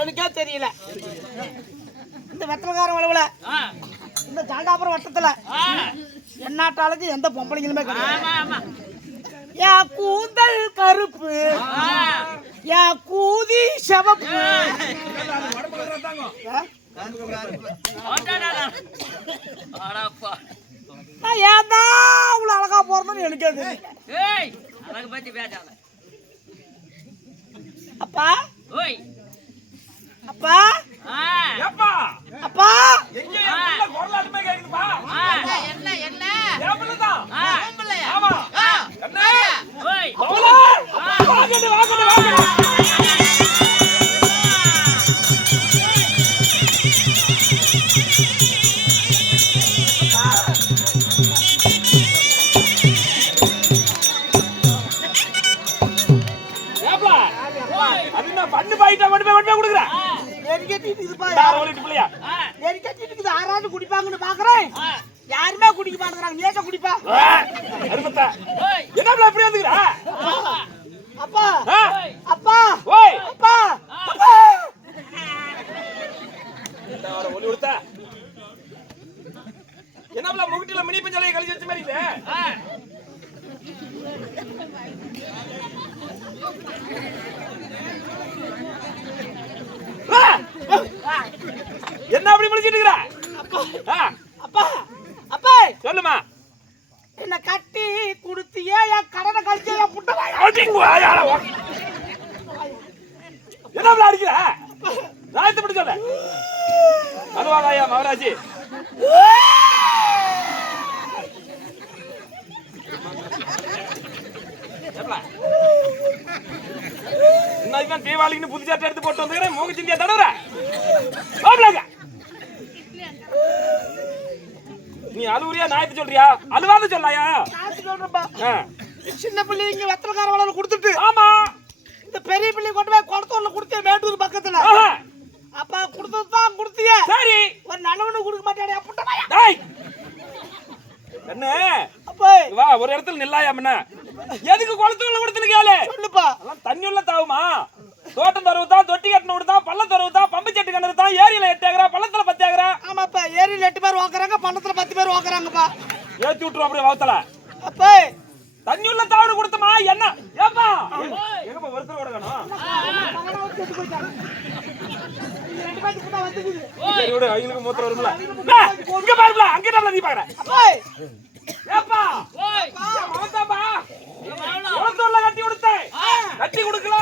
எனக்கே தெரியல. இந்த வெத்தலகார வளவுல இந்த ஜாண்டாபுரம் வட்டத்துல என்னாட்டாளுக்கு எந்த பொம்பளைங்களுமே கிடையாது. என் கூந்தல் கருப்பு, என் கூதி செவப்பு. நான் ஏன்டா அவ்வளவு அழகா போறதுன்னு எனக்கே தெரியும். அப்பா அப்பா எப்பா அப்பா எங்க என்ன குரலாட்டமே கேக்குதுப்பா? என்ன என்ன ஏம்பலதான் ஆம்பளையா? ஆமா என்ன ஓய் பவுலா வாங்கடி வாங்கடி வாங்கடி ஏப்லா அதுனா பண்ணு பாயிட்டா மட்டுமே குடுக்குறேன். ஆறாவது குடிப்பாங்கன்னு பாக்குறேன். யாருமே குடிக்க மாட்டேங்கிறாங்க. நேக்க குடிப்பா. என்ன அப்படி வந்துக்கிற? அப்பா அப்பா ஓய் அப்பா ஒளி கொடுத்த என்ன முகட்டில மினி பஞ்சலையை கழிச்சு வச்ச மாதிரி இல்ல. என்ன அப்படி முடிச்சிட்டு இருக்கிற? அப்பா அப்பா சொல்லுமா. என்ன கட்டி குடுத்தியே என் கடனை கழிச்சு என் புட்ட என்ன அடிக்கிற? ராயத்தை படி சொல்ல அதுவாங்க மகராஜி. இன்னைக்கு தீபாவளிக்கு புது சட்டை எடுத்து போட்டு வந்து மூங்க சிந்தியா தடவுற. நீ அழுவுறியா நாயத்து சொல்றியா? அழுவாத சொல்லாயா? சொல்றப்பா சின்ன பிள்ளைங்க வெத்தலக்கார வளர கொடுத்துட்டு ஆமா இந்த பெரிய பிள்ளை கொண்டு போய் குளத்தூர்ல கொடுத்தே மேட்டூர் பக்கத்துல. அப்பா கொடுத்ததுதான் கொடுத்திய. சரி ஒரு நல்லவனு கொடுக்க மாட்டானே புட்டமாயா. டேய் என்ன அப்பா வா ஒரு இடத்துல நில்லாயா மண்ண. எதுக்கு குளத்தூர்ல கொடுத்துன்னு கேளு. சொல்லுப்பா. அதெல்லாம் தண்ணி உள்ள தாவுமா? தோட்டம் தரவுதான், தொட்டி கட்டண விடுதான், பள்ளம் தரவுதான், பம்பு செட்டு கிணறு தான், ஏரியில 8 ஏக்கரா, பள்ளத்துல 10 ஏக்கரா. ஆமாப்பா ஏரியில 8 பேர் வாக்குறாங்க, பள்ளத்துல 10 பேர் வாக்குறாங்கப்பா. ஏத்தி விட்டுரும் அப்படியே வாவத்தல. அப்பா தண்ணி உள்ள தாவடு கொடுத்தமா என்ன? ஏப்பா எங்கப்பா ஒருத்தர் கூட காணோம். சரி விடு அவங்களுக்கு மூத்திர வரும்ல. இங்க பாருல அங்க தான் நீ பாக்குற. அப்பா ஏப்பா மவதாப்பா குளத்தூர்ல கட்டி கொடுத்தே கட்டி கொடுக்கல.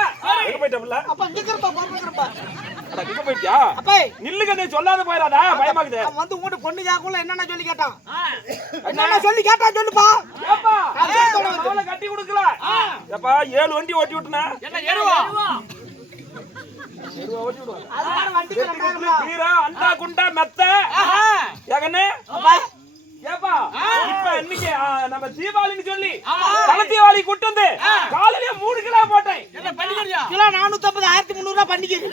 எங்க போய்ட்டல? அப்பா இங்க இருக்கறப்பா பாக்குறப்பா. அட இங்க போய்ட்டியா? அப்பா நில்லுங்க நீ சொல்லாத போயிராதா பயமாக்குது. வந்து உங்க பொண்ணு யாக்குள்ள என்னன்னா சொல்லி கேட்டான். என்னன்னா சொல்லி கேட்டா சொல்லுப்பா. ஏப்பா அவள கட்டி கொடுக்கல. ஏப்பா 7 வண்டி ஓட்டி விட்டுனா என்ன எருவா எருவா ஓட்டி விடுவா. அதுமாரி வண்டி கட்டாங்கடா. கீரா அண்டா குண்டா மெத்த ஏகனே அப்பா ஏப்பா இப்ப இன்னைக்கு நம்ம தீபாவளின்னு சொல்லி தல தீபாவளி கூட்டி வந்து காலையில 3 கிலோ போட்டேன். என்ன பண்ணிக்கறியா? கிலோ 450 1300 ரூபாய் பண்ணிக்கறி.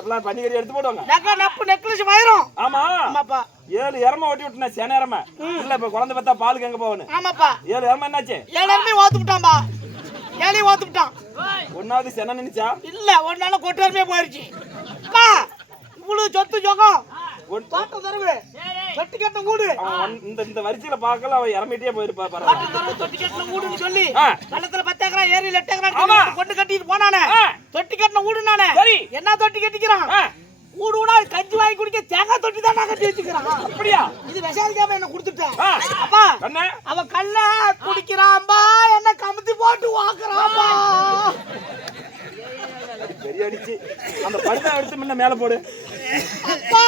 எல்லாம் பனிகரி எடுத்து போடுவாங்க. நெக்க நப்பு நெக்லஸ் வயிரும். ஆமா ஆமாப்பா 7 எரம ஓட்டி விட்டுனா சேனரம இல்ல இப்ப குழந்தை பத்தா பாலுக்கு எங்க போவணும். ஆமாப்பா 7 எரம என்னாச்சு? 7 எரமே ஓத்துட்டான்பா. 7 ஓத்துட்டான். ஒண்ணாவது சென நினைச்சா இல்ல ஒரு நாள் கொட்டறமே போயிருச்சு. அப்பா இவ்வளவு சொத்து ஜோகம் தோட்ட தரவு தொட்டி கட்ட வீடு இந்த வரிசையில பார்க்கல அவ இறமிட்டே போயிருப்பா. தோட்ட தரவு தொட்டி கட்ட வீடுன்னு சொல்லி பள்ளத்துல 10 ஏக்கரா ஏரியில 8 ஏக்கரா கொண்டு கட்டிட்டு போனானே. தொட்டி கட்டின வீடு நானே. என்ன தொட்டி கட்டிக்கிறான்? வீடு வீடா கஞ்சி வாங்கி குடிக்க தேங்காய் தொட்டி தான் நான் கட்டி வச்சுக்கிறான். அப்படியா? இது விசாரிக்காம என்ன கொடுத்துட்டேன். அப்பா அவ கல்ல குடிக்கிறான்பா, என்ன கமுத்தி போட்டு வாக்குறான்பா. பெரிய அடிச்சு அந்த படுதா எடுத்து முன்ன மேல போடு. அப்பா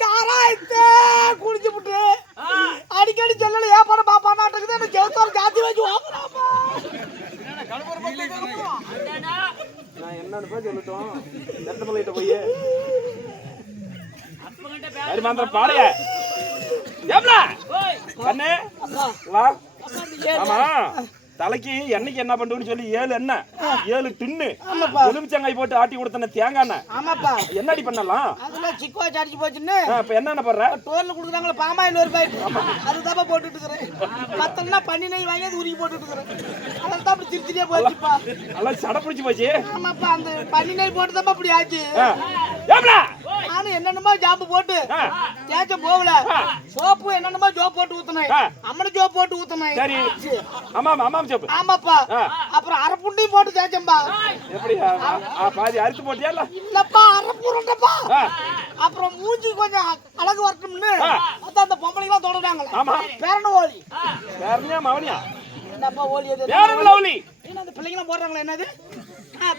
சாராயத்தை குடிச்சு விட்டு அடிக்கடி செல்லல ஏப்பாடு பாப்பா நாட்டுக்கு என்ன ஜெவத்தோர ஜாதி வச்சு வாங்குறாப்பா. நான் என்னன்னு போய் சொல்லட்டும் எத்த பிள்ளைகிட்ட போய் மாந்திர பாடைய ஏப்ல கண்ணு வா. ஆமா தலைக்கு எண்ணெய்க்கு என்ன பண்றதுன்னு சொல்லி 7 எண்ணெய் 7 டின்னு ஆமாப்பா. எலுமிச்சங்காய் போட்டு ஆட்டி கொடுத்தன தேங்காய் எண்ணெய் ஆமாப்பா என்னடி பண்ணலாம் அதெல்லாம் சிக்குவா சாடிச்சு போச்சுன்னு இப்ப என்னென்ன பண்ற டோர்ல குடுக்குறாங்களா பாமாயில் ஒரு பாக்கெட் அதுதான் போட்டுட்டு இருக்கிறேன் மத்தனா பண்ணி நெய் வாங்கி அது உருகி போட்டுட்டு இருக்கிறேன் அதான் அப்படி திருத்திரியா போச்சுப்பா நல்லா சடை பிடிச்சு போச்சு ஆமாப்பா அந்த பண்ணி நெய் போட்டுதான் அப்படி ஆச்சு ஏப்ல நானும் என்னென்னமோ ஜாம்பு போட்டு தேய்ச்ச போகல சோப்பு என்னென்னமோ ஜோப் போட்டு ஊத்துனேன் அம்மனு ஜோப் போட்டு ஊத்துனேன் சரி ஆமா ஆமா சோப்பு ஆமாப்பா அப்புறம் அரை புண்டையும் போட்டு தேய்ச்சம்பா எப்படி பாதி அரிச்சு போட்டியா இல்ல இல்லப்பா அரை புரண்டப்பா அப்புறம் மூஞ்சி கொஞ்சம் அழகு வரட்டும்னு அதான் அந்த பொம்பளைலாம் தொடறாங்க ஆமா பேரன ஓலி பேரனியா மவனியா என்னப்பா ஓலி அது பேரன் லவ்லி என்ன அந்த பிள்ளைங்கலாம் போடுறாங்களா என்னது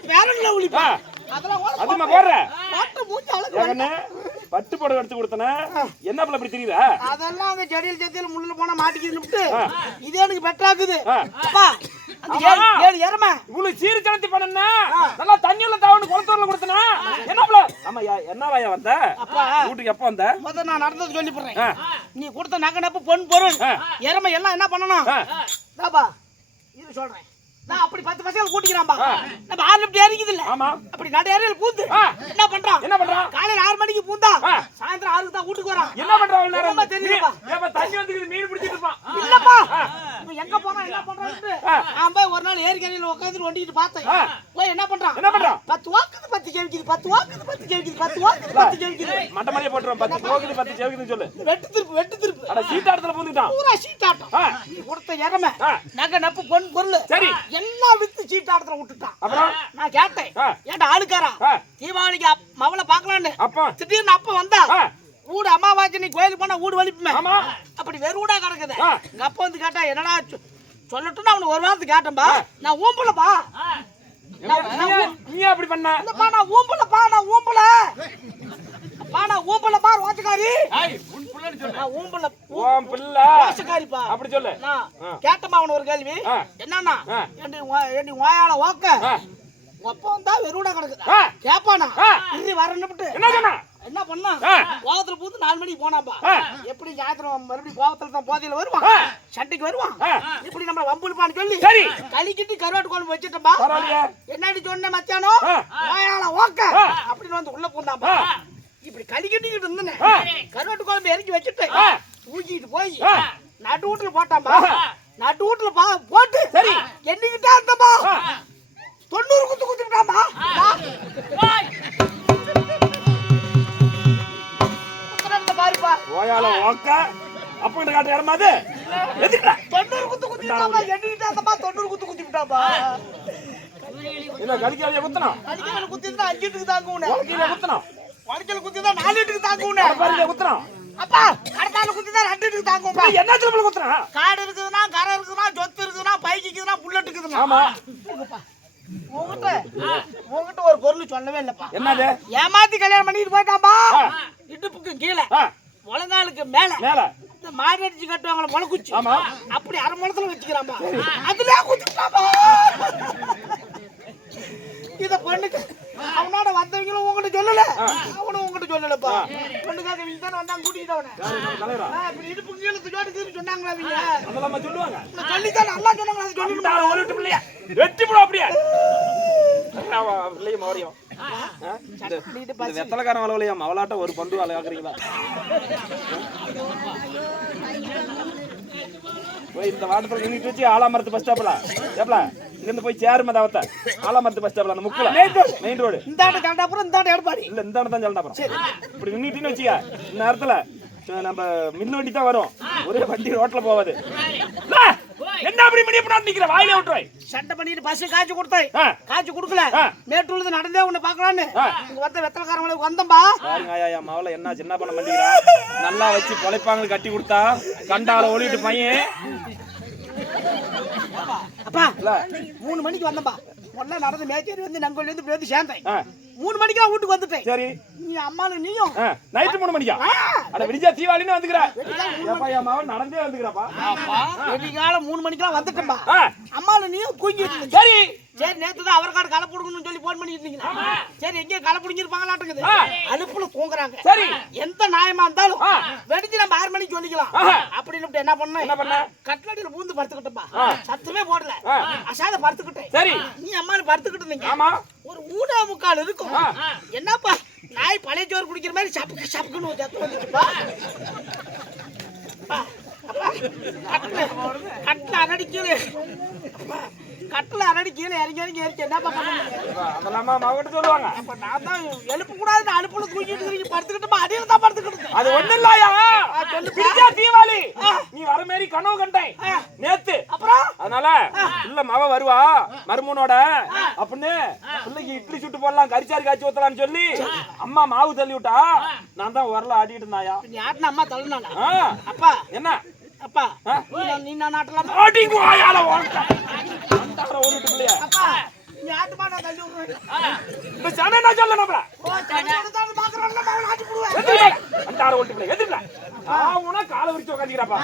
பேரன் லவ்லிப்பா அதெல்லாம் அதுமா போடுற பாட்டு மூஞ்சி அழகு ஏகனே பட்டு புடவை எடுத்து கொடுத்தனா என்ன பல இப்படி தெரியுதா அதெல்லாம் அங்க செடியில் செத்தியில முள்ளுல போனா மாட்டிக்கிட்டு இது எனக்கு பெட்டராக்குது அப்பா அந்த ஏழு எருமை இவ்வளவு சீர் கணத்தி பண்ணனா நல்லா தண்ணியுள்ள தாவணு குளத்தூர்ல கொடுத்தனா என்ன பல ஆமா என்னவாயா வந்த அப்பா வீட்டுக்கு எப்ப வந்த முதல்ல நான் நடந்தது சொல்லி போடுறேன் நீ கொடுத்த நகை நப்பு பொன் பொருள் எருமை எல்லாம் என்ன பண்ணணும் தாப்பா இது சொல்றேன் நான் அப்படி 10 பசங்க கூட்டிக்கிறான்பா நம்ம 6 லிப்ட் ஏறிக்குது இல்ல ஆமா அப்படி நட ஏறியல் பூந்து என்ன பண்றான் காலையில 6 மணிக்கு பூந்தா சாயந்தரம் 6க்கு தான் வீட்டுக்கு வரான் என்ன பண்றான் அவ்வளவு நேரம் தெரியலப்பா ஏப்பா தண்ணி வந்து மீன் பிடிச்சிட்டு இருப்பான் இல்லப்பா இவன் எங்க போறான் என்ன பண்றான்னு நான் போய் ஒரு நாள் ஏரி கரையில உட்கார்ந்து ஒண்டிட்டு பார்த்தேன் போய் என்ன பண்றான் 10 வாக்குது 10 கேவிக்குது 10 வாக்குது 10 கேவிக்குது 10 வாக்குது 10 கேவிக்குது மட்ட மாதிரியே போட்டுறான் 10 போகுது 10 கேவிக்குதுன்னு சொல்லு வெட்டு திருப்பு அட சீட்டாட்டத்துல பூந்துட்டான் பூரா சீட்டாட்டம் நீ கொடுத்த எருமை நகை நப்பு பொன் பொருள் சரி எல்லாம் வித்து சீட்டாட்டத்துல விட்டுட்டான் அப்புறம் நான் கேட்டேன் ஏன்டா ஆளுக்காரா தீபாவளிக்கு மவளை பாக்கலான்னு அப்பா திடீர்னு அப்ப வந்தா வீடு அமாவாசை நீ கோயிலுக்கு போனா வீடு வலிப்புமே ஆமா அப்படி வெறும் வீடா கிடக்குது எங்க அப்பா வந்து கேட்டா என்னடா சொல்லட்டும் அவனு ஒரு வாரத்துக்கு கேட்டேன்பா நான் ஊம்பலப்பா நீ அப்படி பண்ண இல்லப்பா நான் ஊம்பலப்பா நான் ஊம்பல நான் ஊம்பலப்பா ரோச்சக்காரி நான் ஊம்பல ஓம் பிள்ளை ரோச்சக்காரிப்பா அப்படி சொல்லு கேட்டமா அவன ஒரு கேள்வி என்னன்னா ஏண்டி வாயால ஓக்க அப்பா வந்தா வெறுடா கிடக்குது கேப்பானா இறி வரணும்ட்டு என்ன சொன்னா என்ன பண்ணா கோவத்துல பூந்து 4 மணிக்கு போனாப்பா எப்படி ஞாயிற்றுக்கிழமை மறுபடியும் கோவத்துல தான் போதையில வருவான் சண்டைக்கு வருவான் இப்படி நம்ம வம்புழுப்பான்னு சொல்லி கழிக்கிட்டு கருவாட்டு குழம்பு வச்சுட்டோம்பா என்னடி சொன்ன மச்சானோ வாயால ஓக்க அப்படின்னு வந்து உள்ள பூந்தாப்பா இப்படி கழிக்கிட்டு இருந்தேன் கருவாட்டு குழம்பு இறக்கி வச்சுட்டு தூக்கிட்டு போய் நடு வீட்டுல போட்டாம்பா நடு வீட்டுல போட்டு சரி எண்ணிக்கிட்டே இருந்தப்பா 90 குத்து குத்துட்டாம்பா பாருப்பா ஓயால ஓக்க அப்பங்கிட்ட காட்ட இடமாது எதுக்குடா 90 குத்து குத்திட்டாம்பா எண்ணிக்கிட்டே இருந்தப்பா 90 குத்து குத்திட்டாம்பா என்ன கடிக்காலிய குத்துனா அடிக்கல குத்திட்டா 5 வீட்டுக்கு தாங்குனே கடிக்காலிய குத்துனா வடிக்கல குத்திட்டா 4 வீட்டுக்கு தாங்குனே பாருங்க குத்துனா அப்பா கடத்தால குத்திட்டா 2 வீட்டுக்கு தாங்கும்பா என்ன திரும்ப குத்துனா காடு இருக்குதுனா கரை இருக்குதுனா சொத்து இருக்குதுனா பைக் இருக்குதுனா புல்லட் இருக்குதுனா ஆமா உங்ககிட்ட ஒரு பொருள் சொல்லவே இல்லப்பா என்னது ஏமாத்தி கல்யாணம் பண்ணிட்டு போயிட்டாம்பா இடுப்புக்கு கீழே முழங்காலுக்கு மேல இந்த மாடு அடிச்சு கட்டுவாங்கள முளைக்குச்சி அப்படி அரை முளத்துல வச்சுக்கிறாம்பா அதுல குத்திட்டாம்பா இத பொண்ணுக்கு அவனோட வந்தவங்களும் உங்ககிட்ட சொல்லல அவனும் உங்ககிட்ட சொல்லலப்பா பொண்ணுக்காக நீங்க தானே வந்தாங்க கூட்டிட்டு அவனை இப்படி இடுப்புக்கு கீழே தூக்கிட்டு சொன்னாங்களா அவங்க அதெல்லாம் சொல்லுவாங்க சொல்லித்தான் நல்லா சொன்னாங்களா அது சொல்லி ஒரு வீட்டு பிள்ளையா வெட்டி போடு அப்படியே பிள்ளைய மவரியம் வெத்தலைக்காரன் அளவுலையா மவளாட்ட ஒரு பந்து வேலை ஆக்குறீங்களா இந்த வாட்டத்துல நின்றுட்டு வச்சு ஆலாமரத்து பஸ் ஸ்டாப்ல ஏப்ல இங்க போய் சேரு மதாவத்த ஆலாமரத்து பஸ் ஸ்டாப்ல அந்த முக்குல மெயின் ரோடு இந்த ஆட்ட கண்டாப்புறம் இந்த ஆட்ட எடுப்பாடி இல்ல இந்த ஆட்ட தான் ஜல்டாப்புறம் இப்படி நின்னுட்டீன்னு வச்சியா இந்த நேரத்துல நம்ம மில்லு வண்டி தான் வரும் ஒரே வண்டி ரோட்ல போவாது என்ன அப்படி மணி பண்ணி நிக்கிற வாயில விட்டுறேன் சட்டை பண்ணிட்டு பஸ் காய்ச்சி கொடுத்தேன் காய்ச்சி கொடுக்கல மேட்டூர்ல நடந்தே உன்னை பாக்கலான்னு இங்க வந்த வெத்தலைக்காரங்களுக்கு வந்தம்பா பாருங்க ஐயா மவள என்ன சின்ன பண்ண மாட்டேங்கிறா நல்லா வச்சு பொழைப்பாங்க கட்டி கொடுத்தா கண்டால ஓடிட்டு பையன் அப்பா 3 மணிக்கு வந்தம்பா ஒண்ணா நடந்து மேச்சேரி வந்து நங்கோல்ல இருந்து போய் சேர்ந்தேன் 3 மணிக்கு நான் வீட்டுக்கு வந்துட்டேன் சரி நீ அம்மால நீயும் நைட் 3 மணிக்கா அட விடிஞ்சா தீவாளின்னு வந்துக்கற ஏப்பா என் மவன் நடந்தே வந்துக்கறப்பா அப்பா விடிகால 3 மணிக்கு வந்துட்டேன்பா அம்மால நீயும் தூங்கிட்டு சரி சரி நேத்து தான் அவர்காடு களை புடுங்கணும்னு சொல்லி போன் பண்ணிட்டு இருந்தீங்க. சரி எங்க களை புடிஞ்சிருப்பாங்களாட்டுக்குது. அடுப்புல தூங்குறாங்க. சரி எந்த நியாயமா இருந்தாலும் வெடிச்சு நம்ம 6 மணிக்கு சொல்லிக்கலாம் அப்படின்னு என்ன பண்ண கட்லடியில பூந்து படுத்துக்கிட்டப்பா. சத்தமே போடல. அசாத படுத்துக்கிட்டேன். சரி நீ அம்மானு படுத்துக்கிட்டு இருந்தீங்க. ஆமா ஒரு 3:45 இருக்கும். என்னப்பா நாய் பழைய சோறு குடிக்கிற மாதிரி சப்புக்கு சப்புக்குன்னு ஒரு சத்தம் வந்துச்சுப்பா. கட்டில அரடி கீழே இறங்கி என்னப்பா பண்ணுங்க. அதெல்லாம் மாவட்ட சொல்லுவாங்க. அப்ப நான் தான் எழுப்பு கூடாது அடுப்புல தூக்கிட்டு படுத்துக்கிட்டப்பா. அடியில தான் படுத்துக்கிட்டு. அது ஒண்ணு இல்லையா சொல்லுங்க தீபாவளி நீ வர மாதிரி கனவு கண்டேன் நேத்து. அப்புறம் அதனால இல்ல மவ வருவா மருமனோட அப்படின்னு பிள்ளைக்கு இட்லி சுட்டு போடலாம் கரிச்சாரி காய்ச்சி ஊத்தலாம்னு சொல்லி அம்மா மாவு தள்ளி விட்டா நான் தான் வரல ஆடிட்டு இருந்தாயா. நீ ஆட்டின அம்மா தள்ளினானா? அப்பா என்ன அப்பா நீ நான் ஆட்டலாம். ஆடிங்க வாயால ஓட்ட அந்தார ஓடிட்டு இல்லையா. அப்பா நீ ஆட்டுமா நான் தள்ளி விடுறேன். இந்த சனே நான் சொல்ல நம்மள ஓ சனே தான் பாக்குறோம்ல அவள ஆட்டி போடுவேன். அந்தார ஓடிட்டு இல்ல எதிரல ஆவுனா காலை விரிச்சு உட்கார்ந்திராப்பா.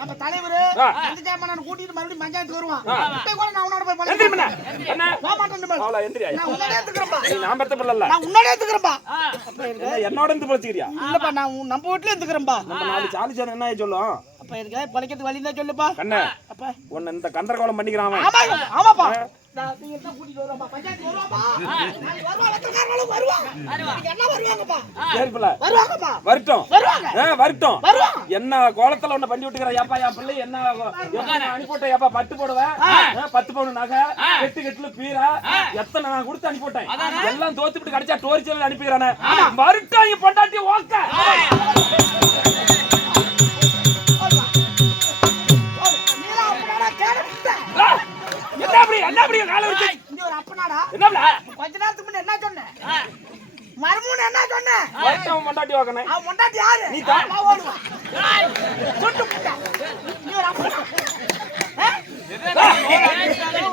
நம்ம தலைவர் அந்த ஜெயமண்ணன் கூட்டிட்டு மறுபடியும் பஞ்சாயத்து வருவான். இப்ப கூட நான் உன்னோட போய் பழி. எந்திரமண்ணா என்ன வா மாட்டேன் பாரு. அவள எந்திரியா. நான் உன்னோட ஏத்துக்கறேன்பா. நீ நான் பெத்த பிள்ளை இல்ல. நான் உன்னோட ஏத்துக்கறேன்பா. என்னோட இருந்து பழச்சிக்கிறியா? இல்லப்பா நான் நம்ம வீட்ல ஏத்துக்கறேன்பா. நம்ம நாலு சாலி சான என்ன சொல்லும். அப்ப எனக்கு பழிக்கிறது வழி தான் சொல்லுப்பா. கண்ணே அப்பா உன்ன இந்த கந்தரகோலம் பண்ணிக்கிறான் அவன். ஆமா ஆமாப்பா. நான் நீங்க தான் கூட்டிட்டு வருவாப்பா. பஞ்சாயத்து வருவாப்பா. நான் வருவா லட்சக்காரங்களும் வருவாங்க. என்ன வருவாங்கப்பா? சரி பிள்ளை வருவாங்கப்பா. வரட்டும். வரட்டும். வருவாங்க. என்ன கோலத்துல உன்ன பண்ணி விட்டுக்கற ஏப்பா என் பிள்ளை என்ன அனுப்பிட்டேன் ஏப்பா பட்டு போடுவேன் 10 பவுன் நகை கெட்டுல பீரா எத்தனை நான் கொடுத்து அனுப்பிட்டேன் எல்லாம் தோத்துட்டு கடிச்சா டோரிச்சல் அனுப்பிக்கிறானே வரட்டும் இங்க பொண்டாட்டி ஓக்க. என்ன அப்படி கால வச்சு இங்க ஒரு அப்பனாடா என்னப்ல கொஞ்ச நேரத்துக்கு முன்ன என்ன சொன்னே? மர்மூன் என்ன சொன்னே? வரட்டும் பொண்டாட்டி ஓக்கனே. அவன் பொண்டாட்டி யாரு? நீ தான் ஓடுவா. சுட்டு புட்டா. நீ ஒரு அப்பனா?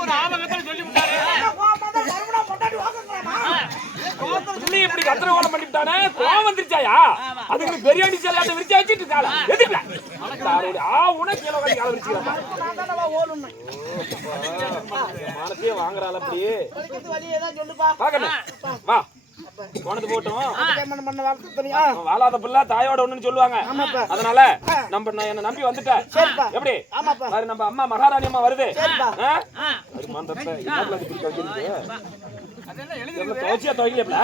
ஒரு ஆபகத்துல சொல்லி விட்டாரு. மர்மூனா பொண்டாட்டி ஓக்கங்கறாமா? நீ இப்படி கத்திர கோலம் பண்ணிட்டானே கோவம் வந்துருச்சாயா? அதுக்கு பெரியாடி சேலையாட்ட விரிச்சு வச்சிட்டு இருக்காள. எதுக்குல? உனக்கு கீழ கால விரிச்சுக்கறப்பா. நான் தானவா ஓடுனே. மானத்தையே வாங்குறாள அப்படி. வலிக்குது வலியே தான் சொல்லுப்பா. பாக்கணும். வா. போனது போட்டும். என்ன பண்ண வார்த்தை தெரியா? வாளாத புள்ள தாயோட ஒண்ணுன்னு சொல்லுவாங்க. அதனால என்ன நம்பி வந்துட்ட. சரிப்பா. எப்படி? ஆமாப்பா. பாரு நம்ம அம்மா மகாராணி அம்மா வருது. சரிப்பா. அது மந்தத்தை என்னப்ல பிடிக்க வச்சிருக்கு. அதெல்லாம் எழுதிருக்கு. தோச்சியா தோயிலேப்ல.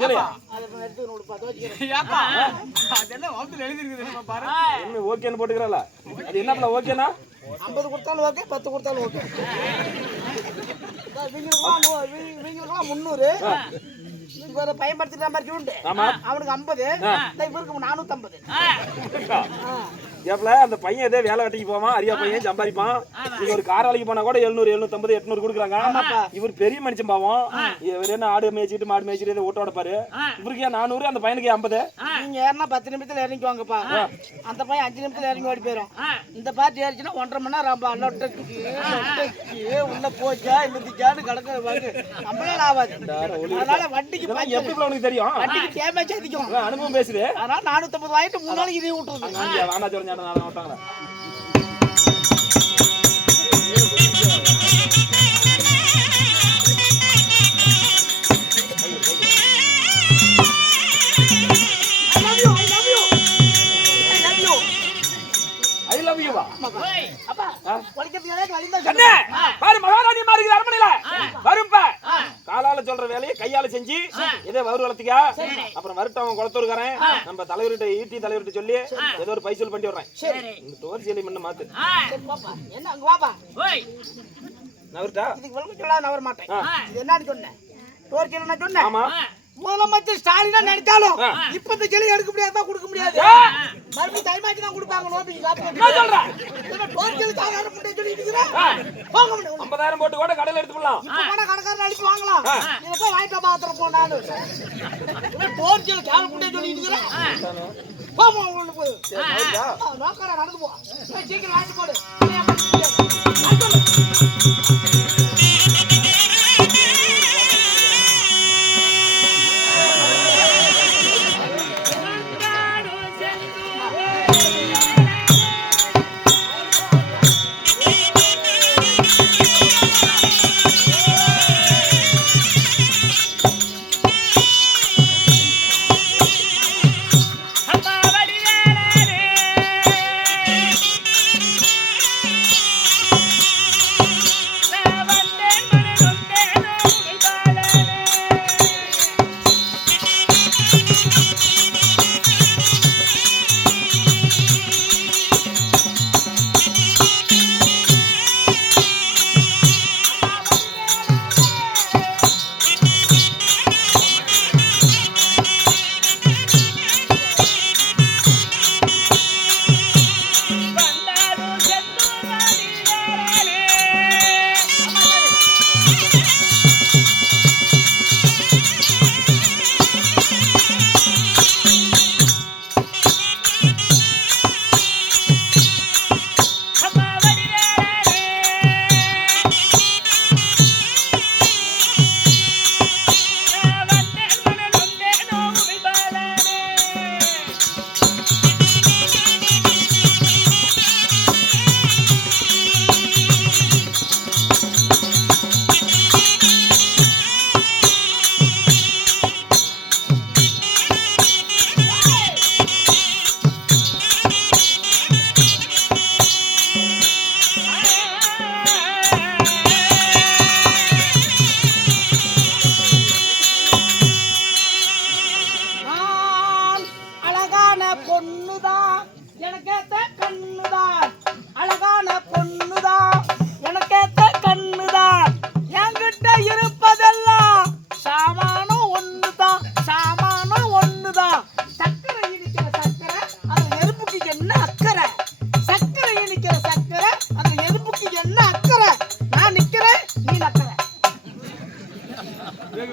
சரியா? அத எடுத்து நோடுப்பா தோச்சிக்கிறேன். ஏப்பா அதெல்லாம் வார்த்தையில எழுதி இருக்குது பாரு. என்ன ஓகேன்னு போட்டுக்கறல. அது என்னப்ல ஓகேனா? 50 கொடுத்தாலும் ஓகே 10 கொடுத்தாலும் ஓகே. இவங்களுக்குலாம் 300 இவங்க பயன்படுத்திட்ட மாதிரி உண்டு. அவனுக்கு 50 இவருக்கு 450. ஏப்ல அந்த பையன் ஏதோ வேலை வெட்டிக்கு போவான் அரியா பையன் சம்பாதிப்பான். இவர் ஒரு காராளிக்கு போனா கூட 700 750 800 கொடுக்குறாங்க. இவர் பெரிய மனுஷன் பாவம். இவர் என்ன ஆடு மேய்ச்சிட்டு மாடு மேய்ச்சிட்டு ஓட்டோட பாரு. இவருக்கு 400 அந்த பையனுக்கு 50. நீங்க ஏறினா 10 நிமிஷத்துல இறங்கிக்குவாங்கப்பா. அந்த பையன் 5 நிமிஷத்துல இறங்கி ஓடி போயிடும். இந்த பாட்டு ஏறிச்சுன்னா 1.5 மணி நேரம் உள்ள போச்சா இல்லைச்சான்னு கிடக்குறது நம்மளால ஆகாது. அதனால வண்டிக்கு எப்படி உனக்கு தெரியும்? வண்டிக்கு டேமேஜ் அதிகம். அனுபவம் பேசுது. அதனால 450 வாங்கிட்டு 3 நாளைக்கு இதே விட்டுருது. ஓட்டாங்களா பாரு மகாராணி மாதிரி அரண்மனையில வரும்பா காலால சொல்ற வேலையை கையால செஞ்சு இதே வவுறு வளர்த்திக்கா. அப்புறம் வரட்டும் குளத்தூர்காரன் நம்ம தலைவர்கிட்ட ஈட்டி தலைவர்கிட்ட சொல்லி ஏதோ ஒரு பைசல் பண்ணி விடுறேன். இந்த டோர் சேலை மண்ண மாத்து. என்ன அங்க வாப்பா. நவர்டா இதுக்கு விளக்க சொல்லாத நவர மாட்டேன். இது என்னன்னு சொன்னேன்? டோர் சேலை நான் சொன்னேன். ஆமா முதலமைச்சர் ஸ்டாலினா நினைச்சாலும் இப்ப இந்த செலவு எடுக்க முடியாதா கொடுக்க முடியாது. மறுபடியும் டைமாச்சு தான் கொடுப்பாங்க. நோபிக்கு காத்து என்ன சொல்ற? டோர்ஜல் சாதாரண முட்டை சொல்லிட்டு இருக்கற. போங்க முடியும். 50,000 போட்டு கூட கடையில எடுத்து போலாம். இப்ப கூட கடைக்காரன் அடிச்சு வாங்கலாம். நீங்க போய் வாங்கிட்டு பாத்திர போ நானு. டோர்ஜல் கால முட்டை சொல்லிட்டு இருக்கற. போமா உங்களுக்கு போய். நோக்கற நடந்து போ. சீக்கிரம் வாங்கிட்டு போடு.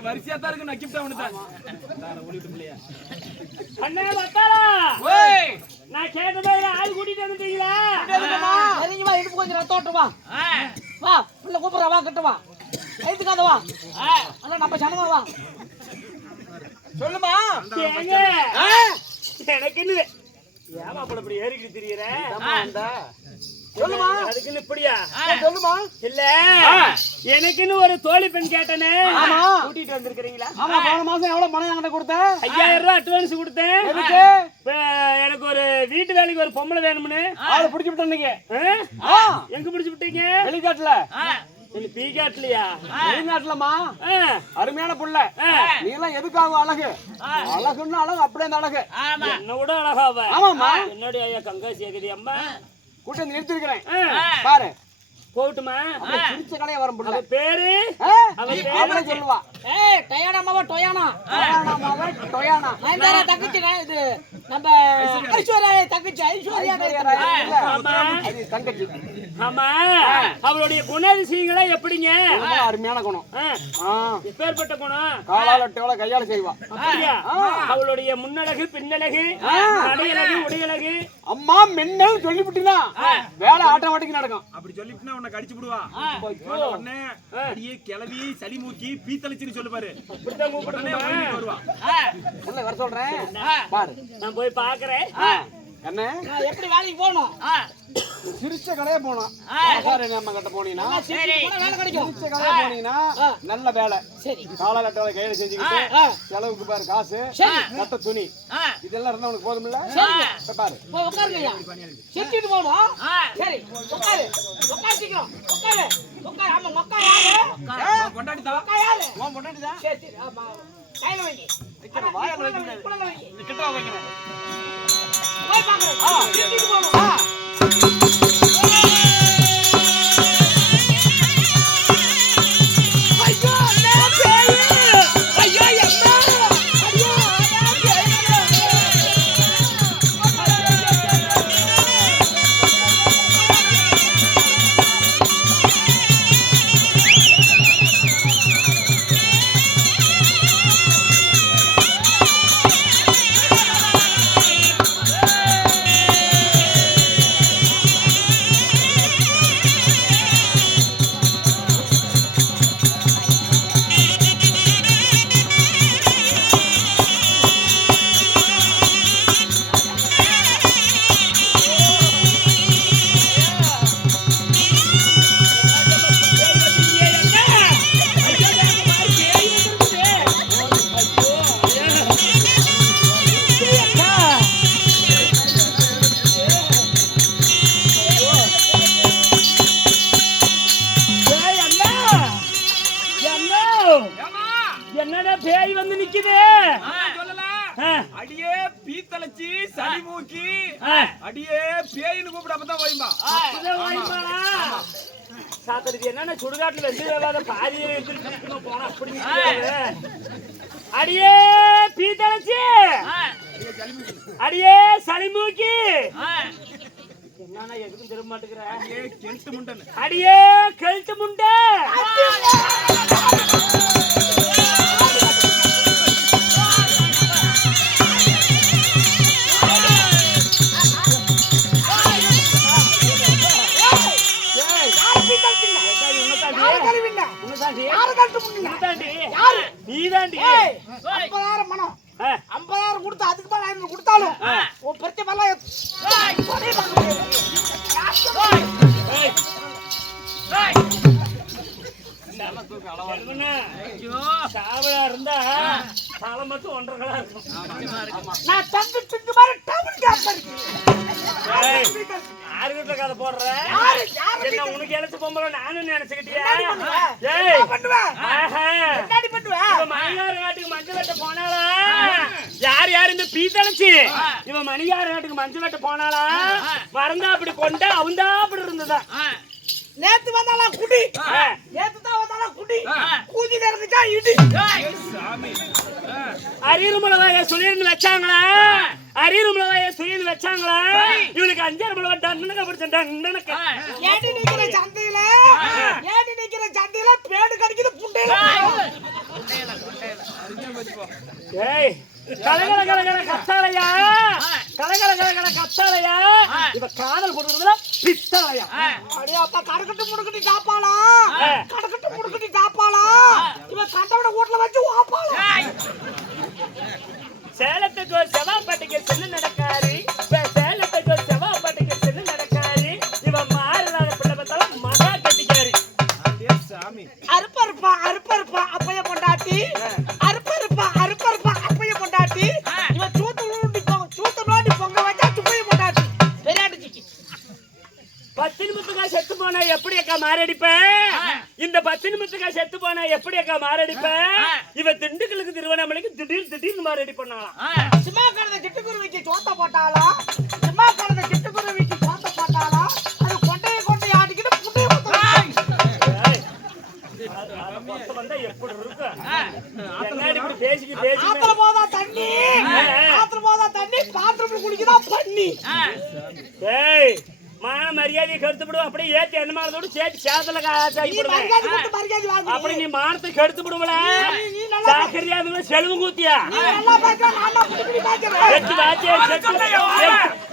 வரிசையா தான் இருக்கு நான் கிஃப்ட் அவனுதான் ஒளிட்டு பிள்ளையா அண்ணே வத்தாரா நான் கேட்டதே ஆள் கூட்டிட்டு வந்துட்டீங்களா சரிங்க வா இடுப்பு கொஞ்சம் ரத்தம் ஓட்டு வா வா பிள்ளை கூப்பிடுறா வா கட்டு வா கைத்துக்காத வா அண்ணா நம்ம சனமா வா சொல்லுமா ஏங்க எனக்கு என்ன ஏமா அப்படி இப்படி ஏறிக்கிட்டு திரியற சொல்லுமா அதுக்குன்னு இப்படியா சொல்லுமா இல்ல எனக்குன்னு ஒரு தோழி பெண் கேட்டனே ஆமா கூட்டிட்டு வந்திருக்கீங்களா ஆமா போன மாசம் எவ்வளவு பணம் என்கிட்ட கொடுத்த 5000 ரூபாய் அட்வான்ஸ் கொடுத்தேன் எதுக்கு எனக்கு ஒரு வீட்டு வேலைக்கு ஒரு பொம்பளை வேணும்னு ஆளு பிடிச்சு விட்டேன் நீங்க எங்க பிடிச்சு விட்டீங்க வெளிக்காட்டுல இல்ல பீகாட்லயா வெளிநாட்டுலமா அருமையான புள்ள நீ எல்லாம் எதுக்காக அழகு அழகுன்னா அழகு அப்படியே அந்த அழகு என்ன விட அழகாவ ஆமாமா என்னுடைய ஐயா கங்கா சேகரி அம்மா கூட்டம் நிறுத்திருக்கிறேன் பாரு போட்டுமா சிரிச்ச கடையை வரும் புள்ள பேரு அவளே சொல்லுவா ஏய் டயானா மாவா டொயானா டொயானா நயன்தாரா தங்கச்சி இது நம்ம ஐஸ்வர்யா தங்கச்சி ஐஸ்வர்யா தங்கச்சி ஆமா அவளுடைய குணாதிசயங்களா எப்படிங்க அருமையான குணம் எப்பேற்பட்ட குணம் காலாலட்டோட கையால செய்வா அப்படியா அவளுடைய முன்னழகு பின்னழகு நடையழகு உடையழகு அம்மா மென்னல் சொல்லிவிட்டுனா வேலை ஆட்டோமேட்டிக் நடக்கும் அப்படி சொல்லிட்டுனா உன்னை கடிச்சு விடுவா உடனே அடியே கிளவி சளி மூக்கி பீத்தளிச்சுன்னு சொல்லு பாரு அப்படித்தான் கூப்பிடுறேன் வருவா உள்ள வர சொல்றேன் பாரு நான் போய் பாக்குறேன் என்ன எப்படி வேலைக்கு போகணும் சிரிச்ச கடையே போகணும் நம்ம கிட்ட போனீங்கன்னா வேலை கிடைக்கும் சிரிச்ச கடையே போனீங்கன்னா நல்ல வேலை சரி காலாலட்டோட கையில செஞ்சுக்கிட்டு செலவுக்கு பாரு காசு கட்ட துணி இதெல்லாம் இருந்தா உனக்கு போதும் இல்ல பாரு உட்காருங்க செஞ்சுட்டு போகணும் சரி உட்காரு உட்காரு சீக்கிரம் உட்காரு உட்காரு ஆமா மக்கா யாரு கொண்டாடிதா யாரு உன் கொண்டாடிதா சரி ஆமா கையில வைங்க வைக்கிற வாயில வைங்க கிட்ட வைக்கிறேன் போய் பாக்குறேன் செஞ்சுட்டு போகணும் என்னடா பேய் வந்து நிக்குது அடியே பீத்தளச்சி சளி மூக்கி அடியே பேயின்னு கூப்பிட அப்பதான் வைமா சாத்தருக்கு என்னன்னா சுடுகாட்டுல வெந்து வேவாத பாதியை எடுத்துட்டு போனா அப்படி அடியே பீத்தளச்சி அடியே சளி மூக்கி என்னன்னா எதுக்கும் திரும்ப மாட்டேங்கிற அடியே கெழுத்து முண்டை நீதாண்டி 50,000 பணம் 50,000 கொடுத்து அதுக்கு மேல 500 கொடுத்தாலும் உன் பிரச்சனை சாவலா இருந்தா தலை மட்டும் 1.5 கிலோ இருக்கும். நான் தங்கு திங்கு மாதிரி டவுன் கேப்பர் யாரு வீட்டுல கதை போடுற என்ன உனக்கு நினைச்ச பொம்பளை நானும் நினைச்சுக்கிட்டியா மணியாறு நாட்டுக்கு மஞ்சள் வெட்ட போனாளா யார் யாரு இந்த பீத்தளைச்சு இவன் மணியாறு நாட்டுக்கு மஞ்சள் வெட்ட போனாளா மறந்தா அப்படி கொண்டா அவந்தா அப்படி இருந்ததா நேத்து வந்தாளா குடி நேத்து தான் வந்தாளா குடி கூதி நடந்துச்சா இடி அரியருமலவாய சுழின்னு வச்சாங்களா அரியருமலவாய சுழின்னு வச்சாங்களா இவனுக்கு 5 மலவா டன்னக்க பிடிச்ச டன்னக்க ஏடி நிக்கிற சந்தையில பேடு கடிக்குது புண்டையில ஏய் கலகல கலகல கத்தாலையா கலகல கலகல கத்தாலையா இவ காதல் கொடுக்குறதுல பித்தாலையா அடே அப்பா கடக்கட்டு முடுக்கட்டி காப்பாளா கடக்கட்டு முடுக்கட்டி காப்பாளா இவன் கண்டவன வீட்ல வச்சு வாப்பாளா சேலத்துக்கு செவாப்பாட்டுக்கு செல்லு நடக்காரு சேலத்துக்கு செவாப்பாட்டுக்கு செல்லு நடக்காரு இவன் மாறலாத பிள்ளை பார்த்தாலும் மகா கட்டிக்காரு அருப்பருப்பா அப்பைய பொண்டாட்டி அருப்பருப்பா அப்பைய பொண்டாட்டி இவன் சூத்து நோண்டி பொங்க வச்சா சுப்பைய பொண்டாட்டி பெரியாட்டுச்சிக்கு 10 நிமிஷத்துக்கா செத்து போனா எப்படி அக்கா மாரடிப்ப இந்த 10 நிமிஷத்துக்கா செத்து போனா எப்படி அக்கா மாரடிப்ப இவ திண்டுக்கலுக்கு திருவண்ணாமலைக்கு திடீர்னு மாரடி பண்ணாலாம் சும்மா கலந்த சிட்டுக்குருவிக்கு சோத்த போட்டாளா சும்மா கலந்த சிட்டுக்குருவிக்கு சோத்த போட்டாளா அது கொண்டை ஆடிக்கிட்டு புண்டைய வந்தா எப்படி இருக்கு என்னடி இப்படி பேசிக்கு ஆத்திர போதா தண்ணி பாத்திரம் குடிக்குதா பண்ணி ஏய் மான மரியாதையை கெடுத்துவிடும் அப்படியே ஏத்தி என்ன மாறதோடு சேர்த்து சேத்துல அப்படி நீ மானத்தை கெடுத்து விடுவல சாக்கரியா செலவு கூத்தியா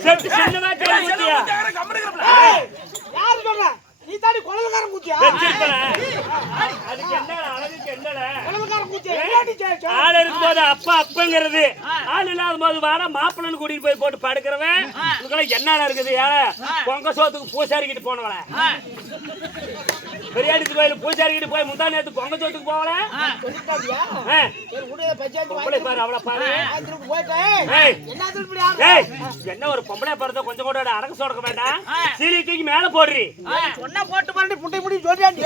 செட்டு சின்ன வாத்தியா கூத்தியா யாரு சொல்ற நீ தாடி கொலகாரன் கூத்தியா அதுக்கு என்ன அழகுக்கு என்னடா கொலகாரன் கூத்தியா ஆள் இருக்கும்போது அப்பா அப்பங்கிறது ஆள் இல்லாத போது வாடா மாப்பிள்ளன்னு கூட்டிட்டு போய் போட்டு படுக்கிறவன் இதுக்கெல்லாம் என்னடா இருக்குது பொங்க சோத்துக்கு பூசாரிக்கிட்டு போனவள பெரியாடி கோயில் பூசாரிக்கிட்டு போய் முந்தா நேரத்து பொங்க சோத்துக்கு போவல பாரு அவளை பாரு என்ன ஒரு பொம்பளை பறத கொஞ்சம் கூட அடக்க சொடக்க வேண்டாம் சீலி தூக்கி மேல போடுறி சொன்னா போட்டு பாருடி புட்டை முடி சொல்றாண்டி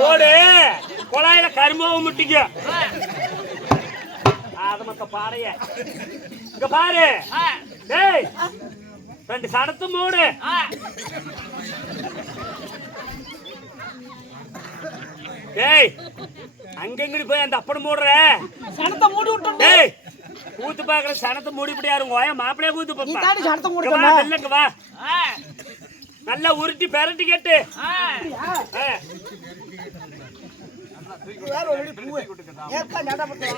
போடு குழாயில கரும்பவும் முட்டிக்க அத மத்த பாடைய இங்க பாரு டேய் 2 சடத்து மூடு டேய் அங்கங்கடி போய் அந்த அப்படி மூடுற சனத்தை மூடி விட்டு டேய் கூத்து பாக்குற சனத்தை மூடிப்படி யாரும் ஓய மாப்பிளைய கூத்து நீ பாப்பா தாடி சனத்தை மூடி இல்லங்க வா நல்லா உருட்டி பெரட்டி கேட்டு வேற ஒரு பூ ஏக்கா நட பட்டு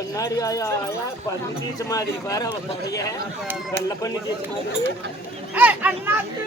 என்னாடி ஆயா ஆயா பண்ணி தீச்ச மாதிரி பாரு அவ படைய வெள்ள பண்ணி தீச்ச மாதிரி அண்ணாக்கு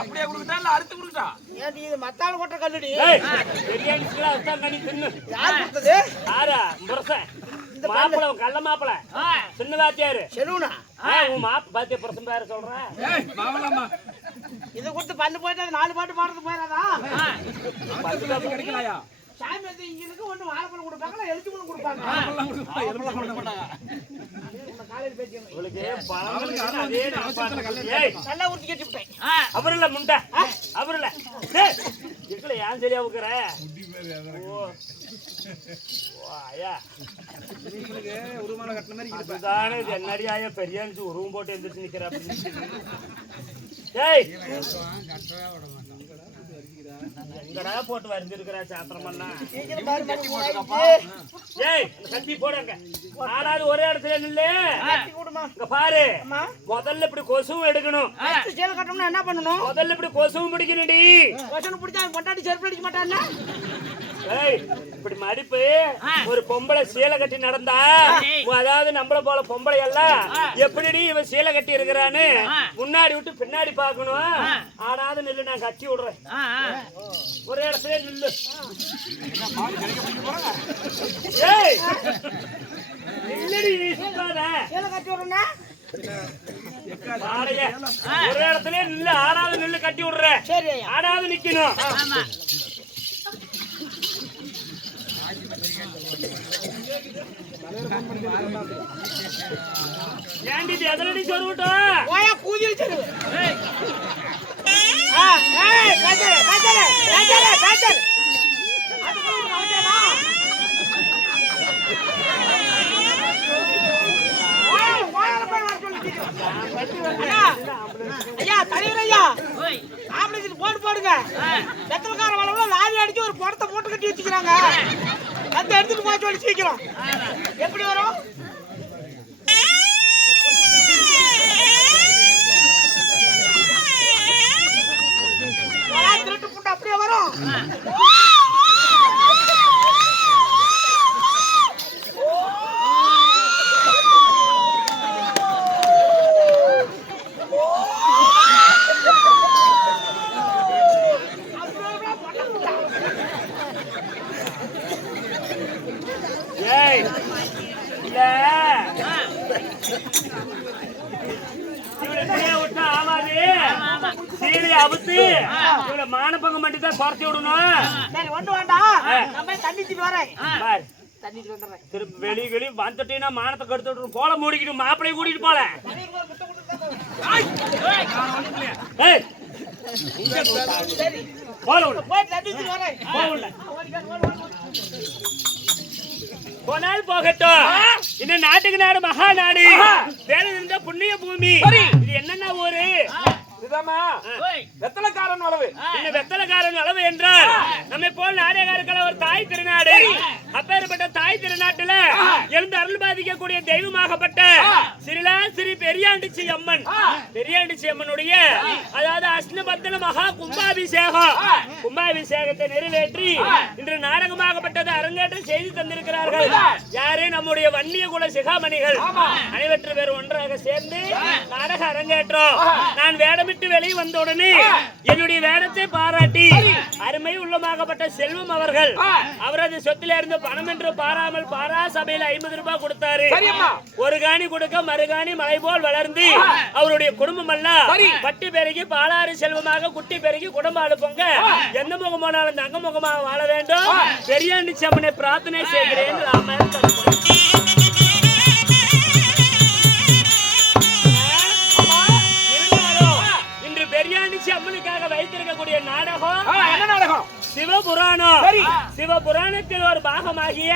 அப்படியே குடுக்குறா அறுத்து குடுக்குறா ஏன்டி இது மத்தால கொட்ட கல்லுடி பிரியாணிக்குள்ள அதான் கனி தின்னு யார் கொடுத்தது ஆரா முரசன் மாப்பிள கள்ள மாப்பிள சின்ன வாத்தியாரு செலவுனா உன் மாப்பு பாத்திய பிரசம் பேர சொல்றேன் இதை கொடுத்து பண்ணு போயிட்டு 4 பாட்டு பாடுறது போயிடாதா கிடைக்கலையா சாமி வந்து இங்க இருக்கு ஒண்ணு வாழைப்பழம் கொடுப்பாங்க எழுச்சி பழம் கொடுப்பாங்க காலையில் பேசி நல்லா ஊற்றி கட்டி விட்டேன் அவருல முண்டா அவருல இருக்கல ஏன் சரியா உக்குற உருமான கட்டின மாதிரி அதுதானே என்னடி ஆயா பெரியாச்சு உருவம் போட்டு எந்திரிச்சு நிக்கிற ஏய் எங்கடா போட்டு வரைஞ்சிருக்கிற சாத்திரமெல்லாம் ஏய் கட்டி போடுங்க ஆனாது ஒரே இடத்துல நில்லு இங்க பாரு முதல்ல இப்படி கொசுவும் எடுக்கணும் சேலை கட்டணும்னா என்ன பண்ணணும் முதல்ல இப்படி கொசுவும் பிடிக்கணும்டி கொசு பிடிச்சா கொண்டாடி செருப்பு அடிக்க மாட்டான்னா ஏய் இப்படி மடிப்பு ஒரு பொம்பளை சீலை கட்டி நடந்தா அதாவது நம்மள போல பொம்பளை எல்லாம் எப்படி இவன் சீலை கட்டி இருக்கிறான்னு முன்னாடி விட்டு பின்னாடி பாக்கணும் ஆனாவது நில்லு நான் கட்டி விடுறேன் ஒரே இடத்துல நில்லு ஏய் நில்லடி சேலை கட்டி விடுறேன்னா ஒரே இடத்துல நில்லு ஆனாவது நில்லு கட்டி விடுறேன் சரி ஆனாவது நிக்கணும் ஏண்டி இது எதனடி சொருவிட்டோம் போயா கூதியில் செரு காய்ச்சல் காய்ச்சல் காய்ச்சல் காய்ச்சல் ஐயா தலைவர் ஐயா ஆம்புலன்ஸ் போட்டு போடுங்க வெத்தலக்கார வளவுல லாரி அடிச்சு ஒரு படத்தை போட்டு கட்டி வச்சுக்கிறாங்க அந்த எடுத்துட்டு போய் சொல்லி சீக்கிரம் எப்படி வரும் திருட்டு புட்டு அப்படியே வரும் ஏய் இல்ல இவளை விட்டா ஆமாது சீடி அவுத்து இவளை மானப்பங்கம் மட்டும் தான் குறைச்சி விடணும் சரி ஒண்ணு வேண்டாம் நம்ம தண்ணிட்டு வரேன் பார் தண்ணிட்டு வந்துடுறேன் திரும்ப வெளி வந்துட்டீங்கன்னா மானத்தை கெடுத்து விட்டுரும் போல மூடிக்கிட்டு மாப்பிளையும் கூட்டிட்டு போல ஏய் போல உள்ள போய் தண்ணிட்டு வரேன் போல உள்ள போனால் போகட்டும் இந்த நாட்டுக்கு நாடு மகா நாடு வேலை இருந்த புண்ணிய பூமி இது என்னென்ன ஊரு இதுதாம்மா வெத்தலைக்காரன் அளவு. இந்த வெத்தலைக்காரன் அளவு என்றால் நம்மை போல் நாடகாருக்கள ஒரு தாய் திருநாடு. அப்பேற்பட்ட தாய் திருநாட்டுல எழுந்து அருள் பாதிக்கக்கூடிய தெய்வமாகப்பட்ட ஸ்ரீ பெரியாண்டிச்சி அம்மன், பெரியாண்டிச்சி அம்மனுடைய அதாவது அஷ்டபந்தன மகா கும்பாபிஷேகம், கும்பாபிஷேகத்தை நிறைவேற்றி இன்று நாடகமாகப்பட்டது அரங்கேற்றம் செய்து தந்திருக்கிறார்கள். யாரு? நம்முடைய வன்னிய குல சிகாமணிகள் அனைவற்று பேர் ஒன்றாக சேர்ந்து நாடக அரங்கேற்றம். நான் வேடமிட்டு வெளியே வந்த உடனே என்னுடைய வேடத்தை பாராட்டி அருமை உள்ளமாகப்பட்ட செல்வம் அவர்கள் அவரது சொத்துல இருந்து பணம் என்று பாராமல் பாரா சபையில 50 ரூபாய் கொடுத்தாரு. ஒரு காணி கொடுக்க மறுகாணி மலை போல் வளர்ந்து அவருடைய குடும்பம் எல்லாம் பட்டி பெருகி பாலாறு செல்வமாக குட்டி பெருகி குடும்பாடு பொங்க எந்த முகமானாலும் தங்க முகமாக வாழ வேண்டும். பெரியாண்டிச்சி அம்மனை பிரார்த்தனை செய்கிறேன். ராமன் பெரியாண்டிச்சி அம்மனுக்காக வைத்திருக்கக்கூடிய நாடகம் என்ன நாடகம்? சிவபுராணம். சிவபுராணத்தில் ஒரு பாகமாகிய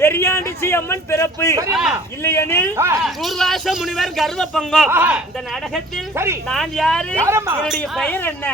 பெரியாண்டிச்சி அம்மன் பிறப்பு இல்லையெனில் பூர்வாச முனிவர் கர்வ பங்கம். இந்த நாடகத்தில் நான் யாரு, என்னுடைய பெயர் என்ன?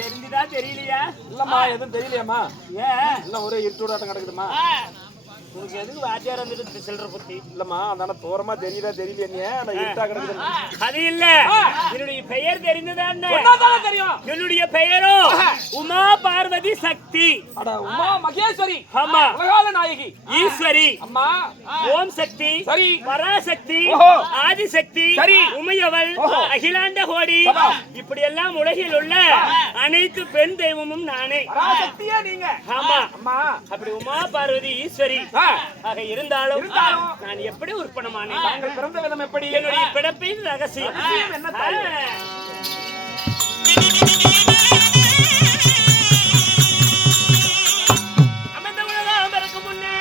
தெரிஞ்சுதா தெரியலையா? இல்லம்மா, எதுவும் தெரியலையாம்மா. ஏன் எல்லாம் ஒரே இருட்டோடாட்டம் கிடக்குதுமா. உனக்கு எதுக்கு வாத்தியார் வந்துட்டு சில்லற புத்தி? இல்லம்மா, அதான தோரமா தெரியுதா தெரியலையே, ஆனா இருட்டா கிடக்குது. அது இல்ல, என்னுடைய பெயர் தெரிந்ததான் தெரியும். என்னுடைய பெயரோ உமா பார்வதி சக்தி. அட உமா மகேஸ்வரி. ஆமா, உலகால நாயகி ஈஸ்வரி. அம்மா ஓம் சக்தி, சரி, பராசக்தி, ஆதிசக்தி, சரி, உமையவள், அகிலாண்ட கோடி, இப்படி எல்லாம் உலகில் உள்ள அனைத்து பெண் தெய்வமும் நானே. பராசக்தியா நீங்க? ஆமா. அம்மா, அப்படி உமா பார்வதி ஈஸ்வரி ஆக இருந்தாலும் நான் எப்படி உற்பனமானேன்? தாங்கள் பிறந்த விதம் எப்படி? என்னுடைய பிறப்பின் ரகசியம் என்ன தாயே? அமைந்த உலகம் பிறக்கும் முன்னே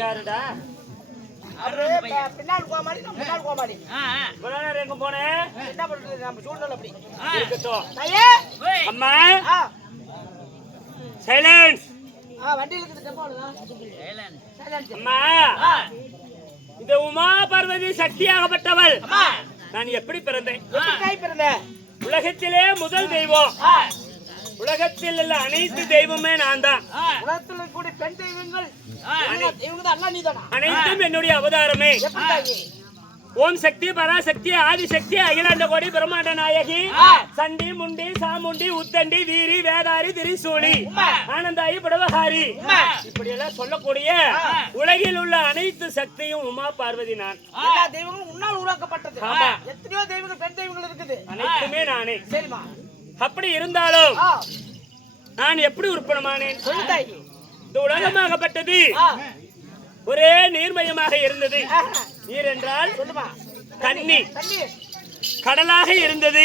யாருடா? பின்னாடி கோமாளி நம்ம முன்னாடி கோமாளி இவ்வளவு நேரம் எங்க போனேன்? என்ன பண்றது நம்ம சூழ்நிலை அப்படி இருக்கட்டும். ஐயே அம்மா சைலன்ஸ். வண்டியில இருக்குது டெம்போல சைலன்ஸ் அம்மா இந்த உமா பார்வதி சக்தியாகப்பட்டவள் நான் எப்படி பிறந்தேன்? எப்படி பிறந்தேன்? உலகத்திலே முதல் தெய்வம். உலகத்தில் உள்ள அனைத்து தெய்வமே நான் தான். உலகத்தில் கூடிய பெண் தெய்வங்கள் இவங்க தான் அல்ல நீதானா? அனைத்தும் என்னுடைய அவதாரமே. எப்படி தாயி? ஓம் சக்தி பராசக்தி ஆதிசக்தி அகிலாண்ட கோடி பிரம்மாண்ட நாயகி சண்டி முண்டி சாமுண்டி உத்தண்டி வீரி வேதாரி திரிசூலி ஆனந்தாயி படவகாரி இப்படி எல்லாம் சொல்லக்கூடிய உலகில் உள்ள அனைத்து சக்தியும் உமா பார்வதி நான். எல்லா தெய்வங்களும் உன்னால் உருவாக்கப்பட்டது. எத்தனையோ தெய்வங்கள் பெண் தெய்வங்கள் இருக்குது. அனைத்துமே நானே. சரிமா. அப்படி இருந்தாலும் நான் எப்படி உற்பனமானேன்? சொல்லு தாயி. இந்த உலகமாகப்பட்டது ஒரே நீர்மயமாக இருந்தது. நீர் என்றால் சொல்லுமா. தண்ணீர் தண்ணீர் கடலாக இருந்தது.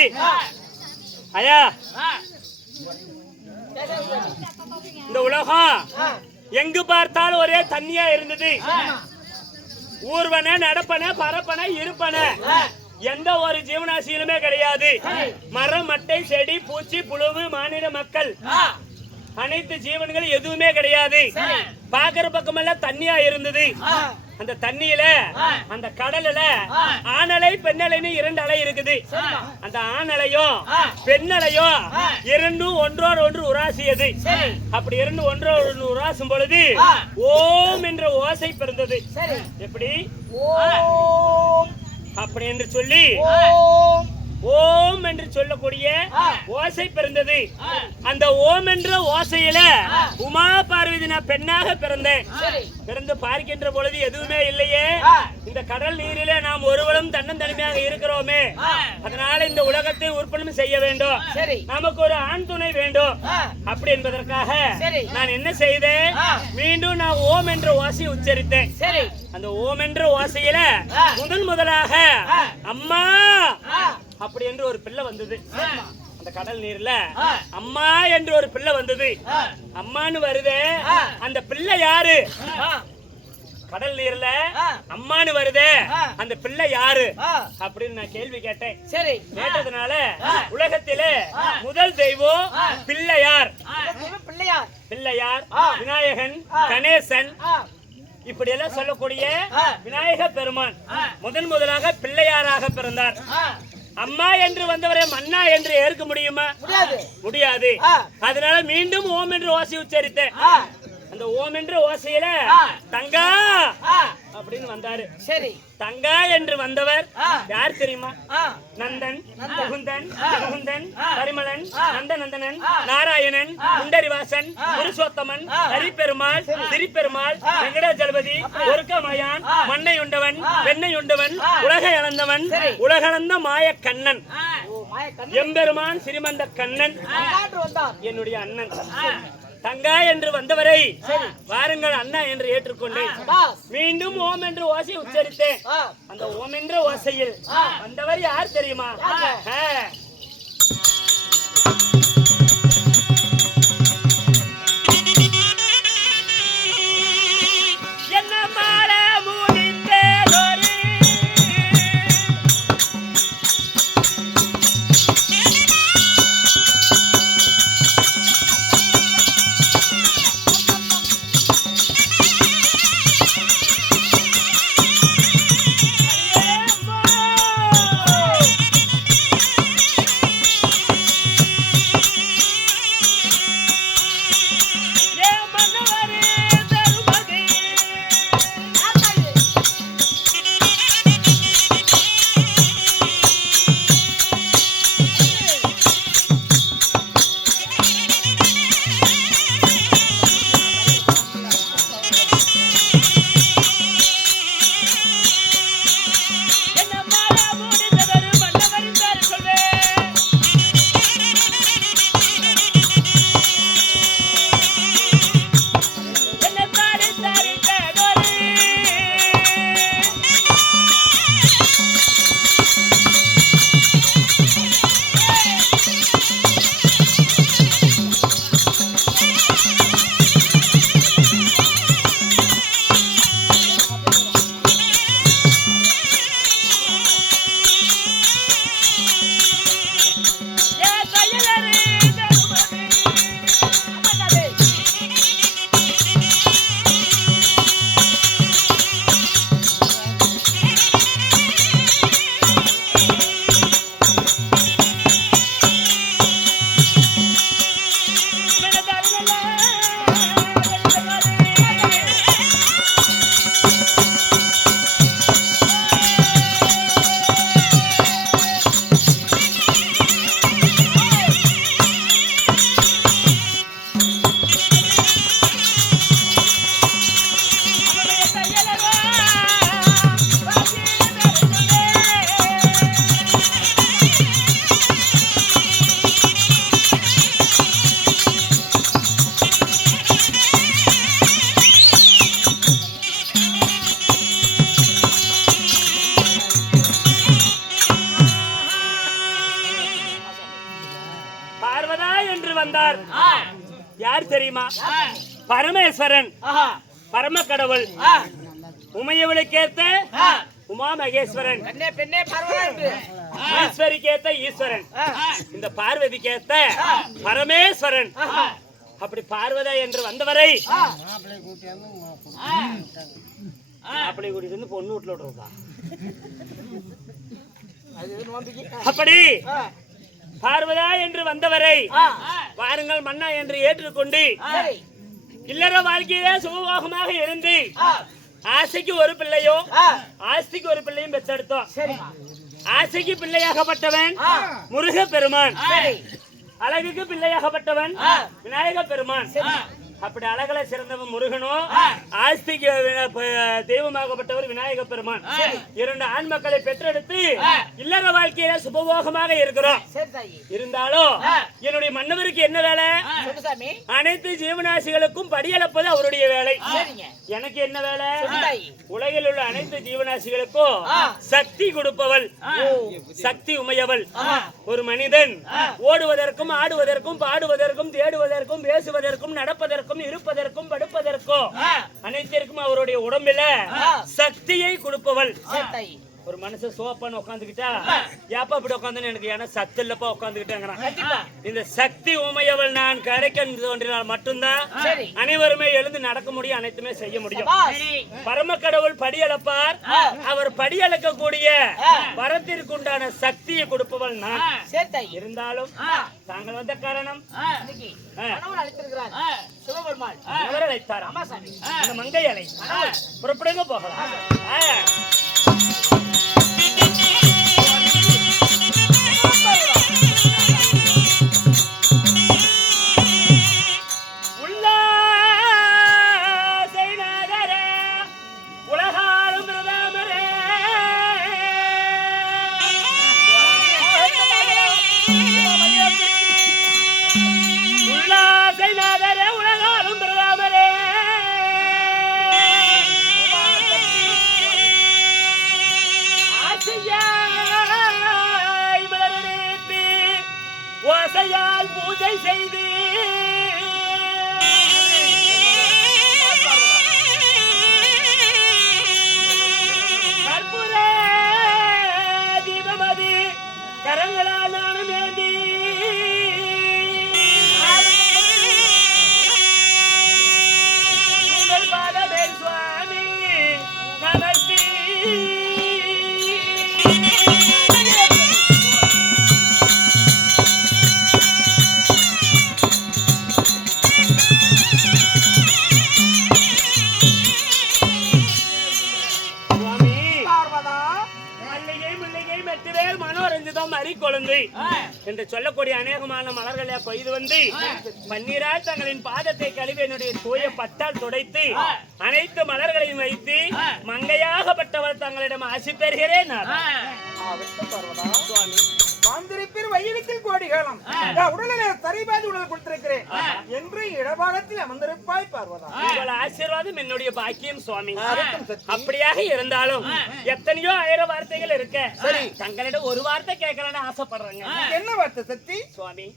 ஐயா இந்த உலகம் எங்கு பார்த்தாலும் ஒரே தண்ணியா இருந்தது. ஊர்வன நடப்பன பரப்பன இருப்பன எந்த ஒரு ஜீவனாசியிலுமே கிடையாது. மரம் மட்டை செடி பூச்சி புழுவு மானிட மக்கள் அனைத்து ஜீவன்கள் எதுவுமே கிடையாது. பாக்குற பக்கமெல்லாம் தண்ணியா இருந்தது. அந்த தண்ணியில அந்த கடல்ல ஆணலை பெண்ணலைன்னு 2 அலை இருக்குது. அந்த ஆணலையும் பெண்ணலையும் இரண்டும் ஒன்றோடு ஒன்று உராசியது. அப்படி இரண்டு ஒன்றோடு ஒன்று உராசும் பொழுது ஓம் என்ற ஓசை பிறந்தது. எப்படி அப்படி என்று சொல்லி ஓம் என்று சொல்லக்கூடிய ஓசை பிறந்தது. அந்த ஓம் என்ற ஓசையில உமா பார்வதி நான் பெண்ணாக பிறந்தேன். பிறந்து பார்க்கின்ற பொழுது எதுவுமே இல்லையே. இந்த கடல் நீரிலே நாம் ஒருவரும் தன்னந்தனிமையாக இருக்கிறோமே. அதனால இந்த உலகத்தை உற்பத்தி செய்ய வேண்டும். நமக்கு ஒரு ஆண் துணை வேண்டும். அப்படி என்பதற்காக நான் என்ன செய்தேன்? மீண்டும் நான் ஓம் என்ற ஓசையை உச்சரித்தேன். அந்த ஓம் என்ற ஓசையில முதலாக அம்மா அப்படி என்று ஒரு பிள்ளை வந்தது. அந்த கடல் நீர்ல அம்மா என்று ஒரு பிள்ளை வந்தது. அம்மான்னு வருதே, அந்த பிள்ளை யாரு? கடல் நீர்ல அம்மான்னு வருதே, அந்த பிள்ளை யாரு அப்படின்னு நான் கேள்வி கேட்டேன். கேட்டதுனால உலகத்திலே முதல் தெய்வம் பிள்ளையார். பிள்ளையார் விநாயகன் கணேசன் இப்படி எல்லாம் சொல்லக்கூடிய விநாயக பெருமான் முதலாக பிள்ளையாராக பிறந்தார். அம்மா என்று வந்தவரை மன்னா என்று ஏற்க முடியுமா? முடியாது. அதனால மீண்டும் ஓம் என்று ஓசை உச்சரித்தேன். அந்த ஓம் என்ற ஓசையில தங்கா அப்படின்னு வந்தாரு. சரி, தங்கா என்று வந்தவர் யார் தெரியுமா? நந்தன், முகுந்தன், முகுந்தன், பரிமளன், நந்தநந்தனன், நாராயணன், குண்டரிவாசன், புருஷோத்தமன், ஹரிபெருமாள், திரிபெருமாள், வெங்கடாஜலபதி, ஒருக்கமயான், மண்ணை உண்டவன், வெண்ணை உண்டவன், உலகை அளந்தவன், உலகளந்த மாய கண்ணன், எம்பெருமான் சிறிமந்த கண்ணன் என்னுடைய அண்ணன். தங்கா என்று வந்தவரை வாருங்கள் அண்ணா என்று ஏற்றுக்கொண்டேன். மீண்டும் ஓம் என்று ஓசை உச்சரித்தேன். அந்த ஓம் என்ற ஓசையில் வந்தவர் யார் தெரியுமா? யார் தெரியுமா? பரமேஸ்வரன், பரம கடவுள், உமையவளுக்கேத்த உமா மகேஸ்வரன், ஈஸ்வரிக்கேத்த ஈஸ்வரன், இந்த பார்வதிக்கேத்த பரமேஸ்வரன். அப்படி பார்வதி என்று வந்தவரை அப்படி கூட்டிட்டு வந்து பொண்ணு வீட்டுல விட்டுருப்பா. அப்படி பார்வதா என்று வந்தவரை வாருங்கள் மன்னா என்று ஏற்றுக்கொண்டு இல்லற வாழ்க்கையிலே சுகமாக இருந்து ஆசைக்கு ஒரு பிள்ளையோ ஆஸ்திக்கு ஒரு பிள்ளையும் பெற்றெடுத்தோம். ஆசைக்கு பிள்ளையாகப்பட்டவன் முருக பெருமான், அழகுக்கு பிள்ளையாகப்பட்டவன் விநாயக பெருமான். அப்படி அழகல சிறந்தவன் முருகனும், ஆஸ்திக்கு தெய்வமாகப்பட்டவர் விநாயக பெருமான். இரண்டு ஆண் மக்களை பெற்றெடுத்து இல்லற வாழ்க்கையில சுபபோகமாக இருக்கிறோம். இருந்தாலும் என்னுடைய மன்னவருக்கு என்ன வேலை? அனைத்து ஜீவராசிகளுக்கும் படியளப்பது அவருடைய வேலை. எனக்கு என்ன வேலை? உலகில் உள்ள அனைத்து ஜீவராசிகளுக்கும் சக்தி கொடுப்பவள், சக்தி உமையவள். ஒரு மனிதன் ஓடுவதற்கும் ஆடுவதற்கும் பாடுவதற்கும் தேடுவதற்கும் பேசுவதற்கும் நடப்பதற்கும் இருப்பதற்கும் படுப்பதற்கும் அனைத்திற்கும் அவருடைய உடம்பில சக்தியை கொடுப்பவள். ஒரு மனுஷன் சோப்பான்னு உட்காந்துக்கிட்டா ஏப்பா இப்படி உட்காந்துன்னு எனக்கு ஏன்னா சத்து இல்லப்பா உட்காந்துக்கிட்டேங்கிறான். இந்த சக்தி உமையவள் நான் கரைக்க தோன்றினால் மட்டும்தான் அனைவருமே எழுந்து நடக்க முடியும், அனைத்துமே செய்ய முடியும். பரம கடவுள் படியளப்பார். அவர் படியளக்கக்கூடிய வரத்திற்குண்டான சக்தியை கொடுப்பவள் நான். இருந்தாலும் தாங்கள் வந்த காரணம் அவர் அழைத்தார். இந்த மங்கை அலை புறப்படுங்க போகலாம். பூஜை செய்து கற்பூர தீபமதி கரங்களால் நானும் ஏந்தி உங்கள் பாதமே சுவாமி நமஸ்தே. கொழுந்து என்று சொல்லக்கூடிய அநேகமான மலர்களை கொய்து வந்து பன்னீரால் தங்களின் பாதத்தை கழுவி என்னுடைய தூய பட்டால் துடைத்து அனைத்து மலர்களையும் வைத்து மங்கையாகப்பட்டவர் தங்களிடம் ஆசி பெறுகிறேன். வந்திருப்பீர் வயிற்றில் கோடிகாலம் உடலிலே தரிபாதி உடல் கொடுத்திருக்கிறேன் என்று இடபாகத்தில் அமர்ந்திருப்பாய் பார்வதா. உங்கள் ஆசீர்வாதம் என்னுடைய பாக்கியம் சுவாமி. அப்படியாக இருந்தாலும் எத்தனையோ ஆயிரம் வார்த்தைகள் இருக்க தங்களிடம் ஒரு வார்த்தை கேட்கலான்னு ஆசைப்படுறேங்க. என்ன வார்த்தை சக்தி? சுவாமி,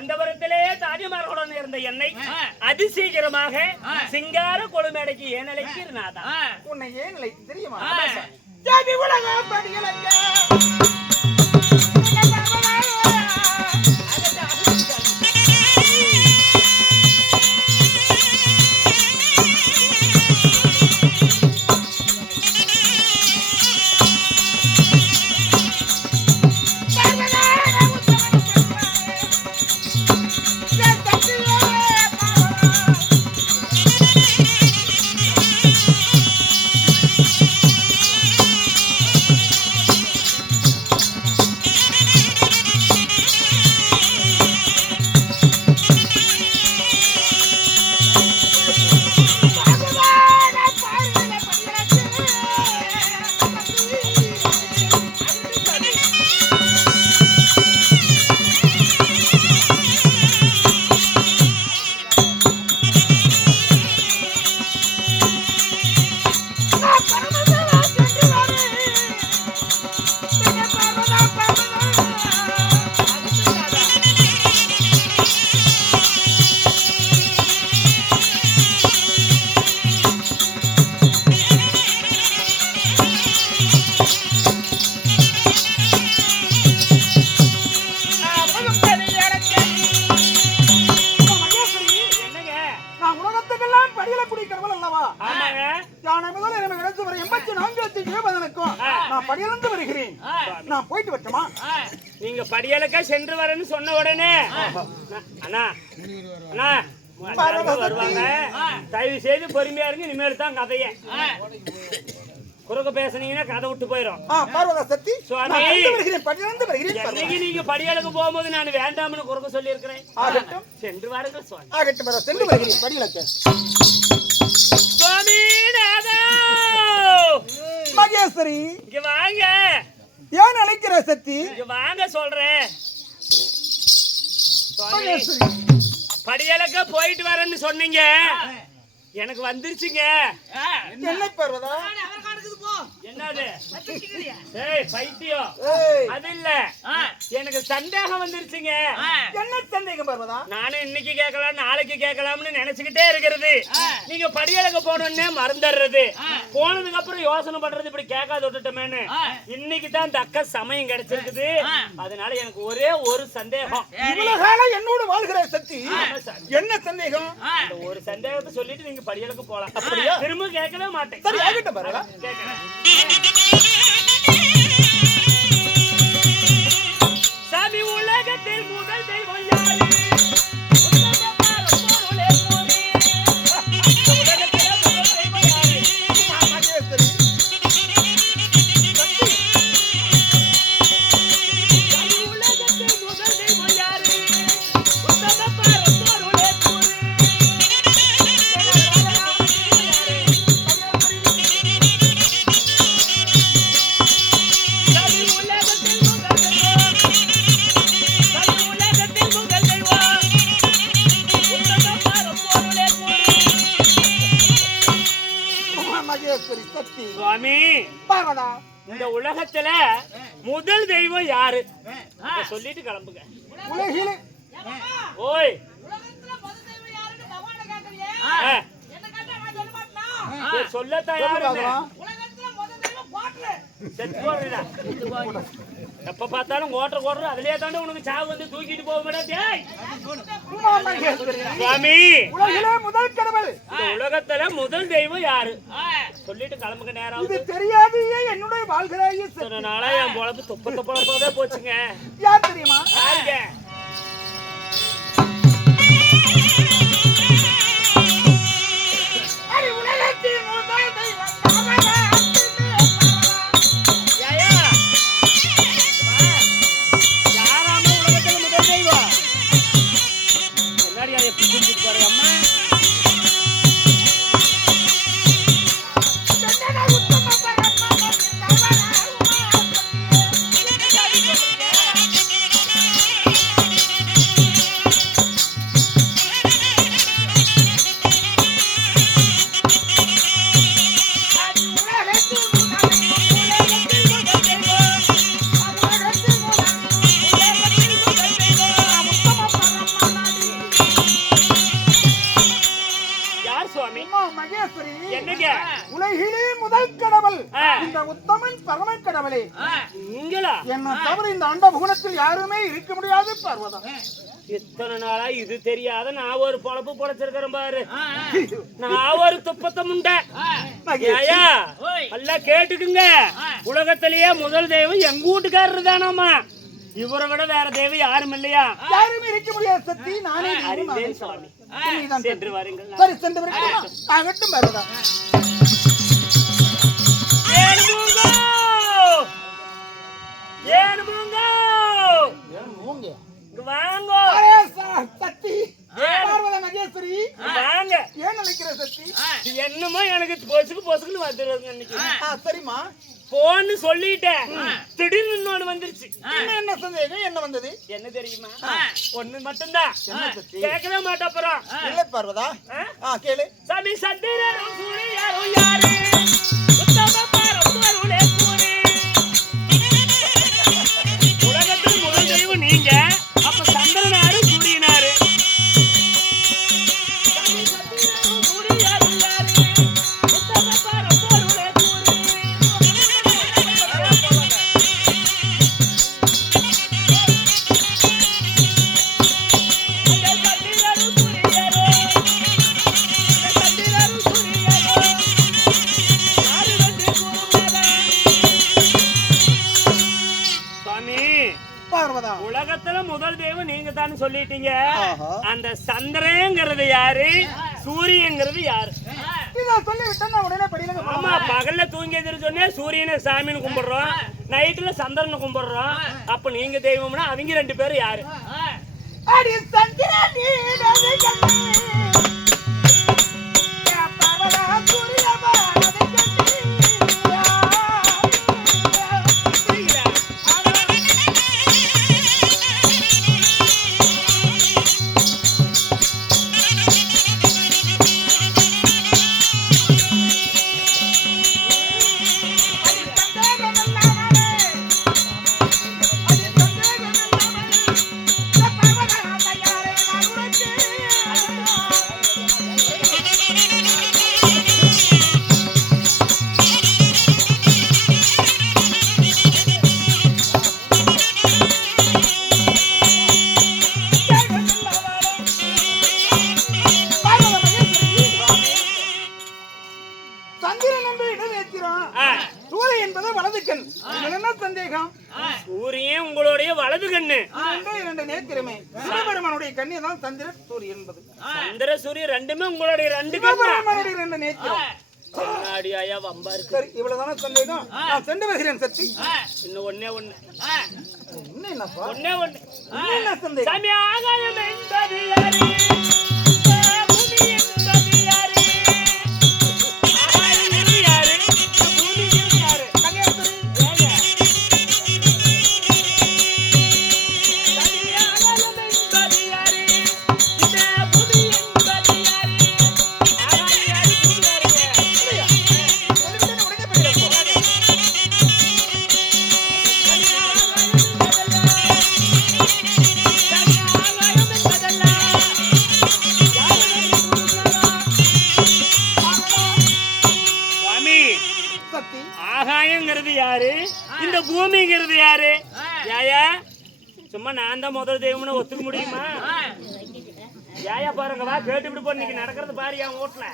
அந்த வரத்திலே தாஜ்மஹாலுடன் இருந்த என்னை அதிசீக்கிரமாக சிங்கார கொழுமேடைக்கு ஏன் அழைக்கிறனாதா? உன்னை ஏன் அழைத்து தெரியுமா? ஜாதி உலக படிகளங்க நீங்க படியலக்கா சென்று வரேன்னு சொன்ன உடனே அண்ணா அண்ணா வருவாங்க, தயவு செய்து பொறுமையா இருங்க. இனிமேல் தான் கதைய குறுக்க பேசுனீங்கன்னா கதை விட்டு போயிடும். சுவாமி, என்னைக்கு நீங்க படியலுக்கு போகும்போது நான் வேண்டாம்னு குறுக்க சொல்லி இருக்கிறேன். சென்று வாருங்க சுவாமி. சுவாமி மகேஸ்வரி, இங்க வாங்க. ஏன் அழைக்கிற சக்தி? இங்க வாங்க சொல்றேன். படியலக்க போயிட்டு வரேன்னு சொன்னீங்க, எனக்கு வந்துருச்சுங்க. என்ன பர்வதா? என்னது? ஏய் பைத்தியம், அது இல்ல. எனக்கு சந்தேகம் வந்துருச்சுங்க. என்ன சந்தேகம் பர்வதா? நானும் இன்னைக்கு கேட்கலாம் நாளைக்கு கேட்கலாம்னு நினைச்சுக்கிட்டே இருக்கிறது. நீங்க படியலுக்கு போனோடனே மறந்துடுறது, போனதுக்கு அப்புறம் யோசனை பண்றது, இப்படி கேட்காத விட்டுட்டோமேன்னு. இன்னைக்கு தான் தக்க சமயம் கிடைச்சிருக்குது. அதனால எனக்கு ஒரே ஒரு சந்தேகம். இவ்வளவு காலம் என்னோடு வாழ்கிற சக்தி என்ன சந்தேகம்? ஒரு சந்தேகத்தை சொல்லிட்டு நீங்க படியலுக்கு போலாம். அப்படியா? திரும்ப கேட்கவே மாட்டேன். சரி ஆகட்டும் பர்வதா. கேட்கிறேன். சாமி உலகத்தில் முதல் தெய்வம் யாரு? சுவாமி, பார்வதா, இந்த உலகத்துல முதல் தெய்வம் யாரு? சொல்லிட்டு கிளம்புங்க. உலகிலே ஓய், சொல்லத்தான் யாரு? எப்ப பார்த்தாலும் ஓட்டுற அதுலயே தாண்டி உனக்கு சாவு வந்து தூக்கிட்டு போக மாட்டேன். சுவாமி, உலகிலே முதல் கடவுள், இந்த உலகத்துல முதல் தெய்வம் யாரு? சொல்லிட்டு கிளம்புங்க. நேரம் இது தெரியாதையே என்னுடைய வாழ்கிறாயே நாளா என் பொழப்பு தொப்ப தொப்பதே போச்சுங்க. யார் தெரியுமா? யாருங்க? உலகிலே முதல் கடவுள் இந்த உத்தமன் பரம கடவுளே. என்ன தவிர இந்த அண்ட புவனத்தில் யாருமே இருக்க முடியாது பார்வதா. இத்தனை நாளா இது தெரியாத நான் ஒரு பொழப்பு பொழைச்சிருக்கிறேன் பாரு. நான் ஒரு துப்பத்தை முண்டை. எல்லாம் கேட்டுக்குங்க. உலகத்திலேயே முதல் தெய்வம் எங்க வீட்டுக்காரரு தானாமா. இவரை விட வேற தெய்வம் யாரும் இல்லையா? யாருமே இருக்க முடியாது சக்தி. நானே அறிந்தேன் சுவாமி. சென்று வாருங்கள். சரி, சென்று வருகிறேன். ஆகட்டும் பார்வதா. என்னமா எனக்கு பொசுக்கு பொசுக்குன்னு வந்துருங்க. சரிமா, போன்னு சொல்லிட்டேன். திடீர்னு இன்னொன்னு வந்துருச்சு. என்ன சந்தேகம்? என்ன வந்தது? என்ன தெரியுமா? ஒண்ணு மட்டும்தான். கேட்கவே மாட்டேன். அப்புறம் இல்லை பார்வதா, கேளு. சாமி சந்திரரும் சூரியரும் யாரு? உத்தம பரம்பொருளே கூறு. உலகத்தில் முதல் தெய்வம் நீங்க. அப்ப சந்திரனாரு சூரியனாரு? உலகத்துல முதல் தெய்வம் நீங்க தானே சொல்லிட்டீங்க. அந்த சந்திரங்கிறது யாரு? சூரியங்கிறது யாரு? ஆமா, பகல்ல தூங்கி சொன்னே சூரியனை சாமின்னு கும்பிடுறோம், நைட்ல சந்திரனை கும்பிடுறோம். அப்ப நீங்க தெய்வம்னா அவங்க ரெண்டு பேரும் யாரு? என்பது வலது கண். இதுல என்ன சந்தேகம்? சூரியன் உங்களுடைய வலது கண்ணு. இரண்டு நேத்திரமே சிவபெருமானுடைய கண்ணி தான் சந்திரன் சூரியன் என்பது. சந்திர சூரியன் ரெண்டுமே உங்களுடைய ரெண்டு கண்ணு. சிவபெருமானுடைய ரெண்டு நேத்திரம். கண்ணாடி ஆயா வம்பா இருக்கு. சரி, இவ்வளவுதான சந்தேகம். நான் சென்று வருகிறேன் சக்தி. இன்னும் ஒண்ணே ஒண்ணு. என்னப்பா? ஒண்ணே ஒண்ணு. என்ன சந்தேகம்? சாமி ஆகாயம் என்பது யாரு? பூமி என்பது யாரு? ஆகாயம் என்பது யாரு? பூமி என்பது யாரு? கன்னியாகுமரி. சாமி ஆகாயம் என்பது யாரு? இந்த பூமி என்பது யாரு? ஆகாயம் யாரு? பூமி யாரு? சக்தி. ஆகாயங்கிறது யாரு, இந்த பூமிங்கிறது யாரு? யாயா சும்மா நான் தான் முதல் தெய்வம்னு ஒத்துக்க முடியுமா? யாயா பாருங்க வா கேட்டு விட்டு போ. இன்னைக்கு நடக்கிறது பாரு என் வீட்டுல.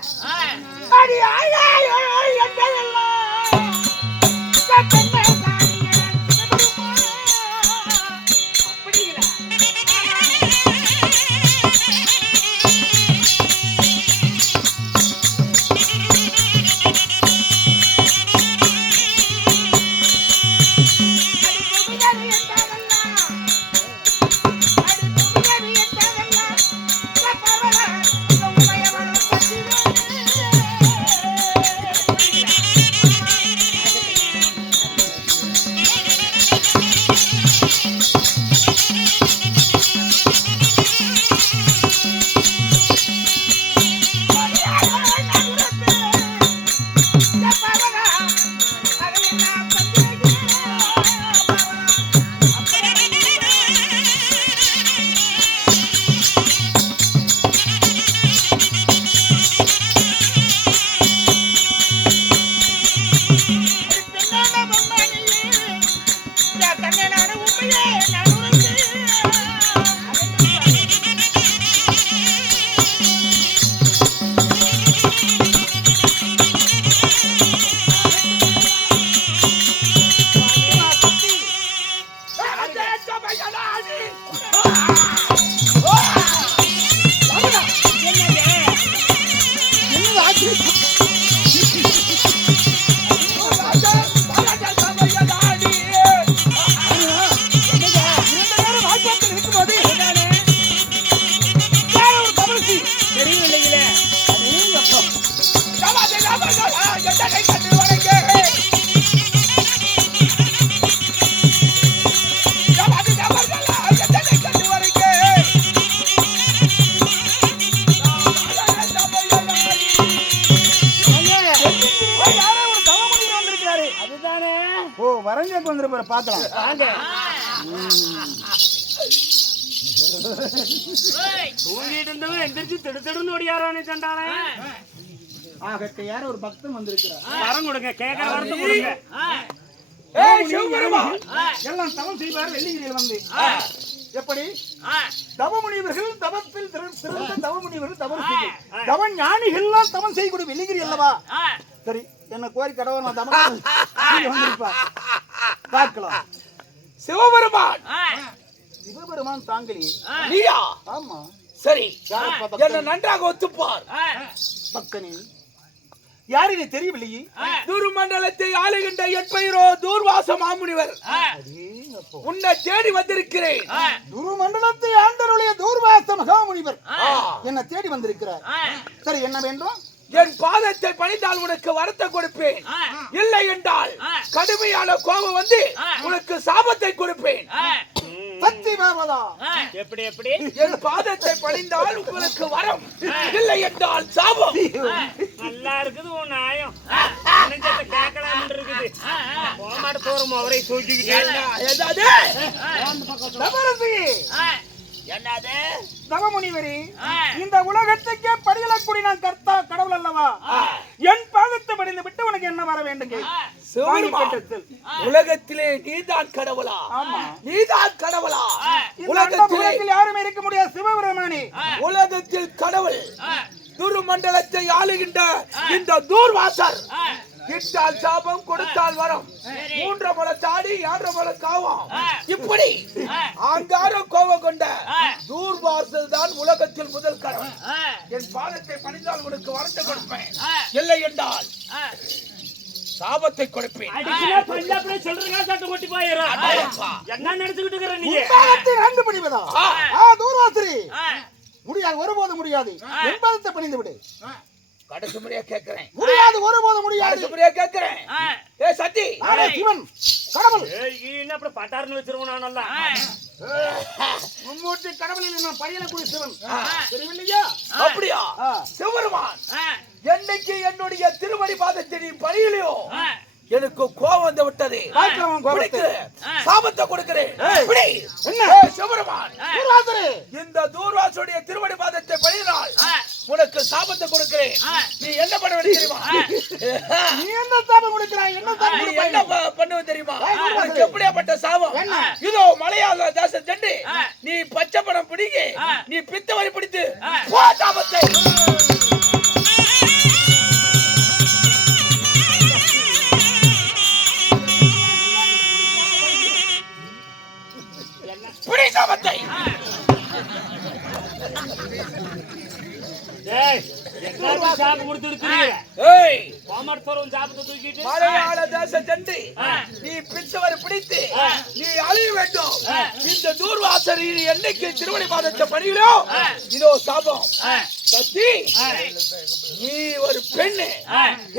வரஞ்சேக்கு வந்துருப்பாரு பாக்கலாம். தூங்கிட்டு இருந்தவன் எந்திரிச்சு திடுத்திடுன்னு ஓடியாரானே சண்டானே. ஆகட்ட யார ஒரு பக்தன் வந்திருக்கிறார். வரம் கொடுங்க, கேட்கற வரத்தை கொடுங்க. எல்லாம் தவம் செய்வார் வெள்ளிங்கிரியில் வந்து. எப்படி தவமுனிவர்கள் தவத்தில் சிறந்த தவமுனிவர்கள் தவம் செய்யும் தவ ஞானிகள்லாம் தவம் செய்யக்கூடிய வெள்ளிங்கிரி அல்லவா? சரி, என்ன கோரி கடவுள் நான் தவம் வந்திருப்பா பார்க்கலாம். சிவபெருமான் சிவபெருமான் தாங்களே நீயா? ஆமா. சரி, என்ன நன்றாக ஒத்துப்பார். பக்தனே, யாரு நீ தெரியவில்லையே? துருமண்டலத்தை ஆளுகின்ற எப்பெயரோ தூர்வாச மாமுனிவர். உன்னை தேடி வந்திருக்கிறேன். துருமண்டலத்தை ஆண்டருடைய தூர்வாச மகாமுனிவர் என்ன தேடி வந்திருக்கிறார். சரி, என்ன வேண்டும்? என் பாதத்தை பணிந்தால் உனக்கு வரத்தை கொடுப்பேன், இல்லை என்றால் கடுமையான கோபம் வந்து உனக்கு சாபத்தை கொடுப்பேன். சக்தி பாவதா, எப்படி எப்படி? என் பாதத்தை பணிந்தால் உங்களுக்கு வரம், இல்லை என்றால் சாபம். நல்லா இருக்குது உன் நியாயம். கேட்கலாம் இருக்குது. போமாட்ட தோறும் அவரை தூக்கிக்கிட்டு என்னது தவமுனிவரே, இந்த உலகத்துக்கே படியலக்கூடிய நான் கர்த்தா கடவுள் அல்லவா? என் பாதத்தை படிந்து விட்டு உனக்கு என்ன வர வேண்டும்? உலகத்திலே நீதான் கடவுளா? நீதான் கடவுளா? உலகத்தில் யாருமே இருக்க முடியாது சிவபெருமானே. உலகத்தில் கடவுள் துருமண்டலத்தை ஆளுகின்ற இந்த தூர்வாசர் இட்டால் சாபம் கொடுத்தால் வரம். 3 முளை தாடி 7 முளை காவம். இப்படி ஆங்காரம் கோபம் கொண்ட தூர்வாசல் தான் உலகத்தில் முதல் கரம். என் பாதத்தை பணிந்தால் உனக்கு வரத்தை கொடுப்பேன், இல்லை என்றால் சாபத்தை கொடுப்பேன். என்ன நினைச்சுக்கிட்டு இருக்கிற நீ? நன்கு பணிவதா தூர்வாசரி? முடியாது, ஒருபோது முடியாது. என் பாதத்தை பணிந்து விடு. கடைசி முறையா கேட்கிறேன். முடியாது, ஒருபோது முடியாது. கடைசி முறையா கேட்கிறேன். ஏ சத்தி, அரே சிவன் கடவுள். என்ன அப்படி பட்டார்னு வச்சிருவோம் நான் நல்லா. மும்மூர்த்தி கடவுளில் நான் பணியக்கூடிய சிவன் தெரியவில்லையா? அப்படியா? சிவருமான், என்னைக்கு என்னுடைய திருமணி பாதத்தை நீ பணியிலையோ எனக்கு கோபம் வந்து விட்டது. சாபத்தை கொடுக்கிறேன். இந்த தூர்வாசுடைய திருமணி பாதத்தை பணியினால் உனக்கு சாபத்தை கொடுக்கிறேன். நீ என்ன பண்ண தெரியுமா? நீ என்ன சாபம் கொடுக்கிறாய்? என்ன பண்ணுவ தெரியுமா? எப்படியாப்பட்ட சாபம் இதோ மலையாள தேசம் சென்று நீ பச்சை பணம் பிடிக்க, நீ பித்த வரி பிடித்து சாபத்தை சாபத்தை மலையாள தேசம் சென்று நீ பிச்சவரை பிடித்து நீ அழிய வேண்டும். இந்த தூர்வாசரி என்னைக்கு திருமணி பாதத்தை பணிகளோ இதோ சாபம். சத்தி, நீ ஒரு பெண்ணு,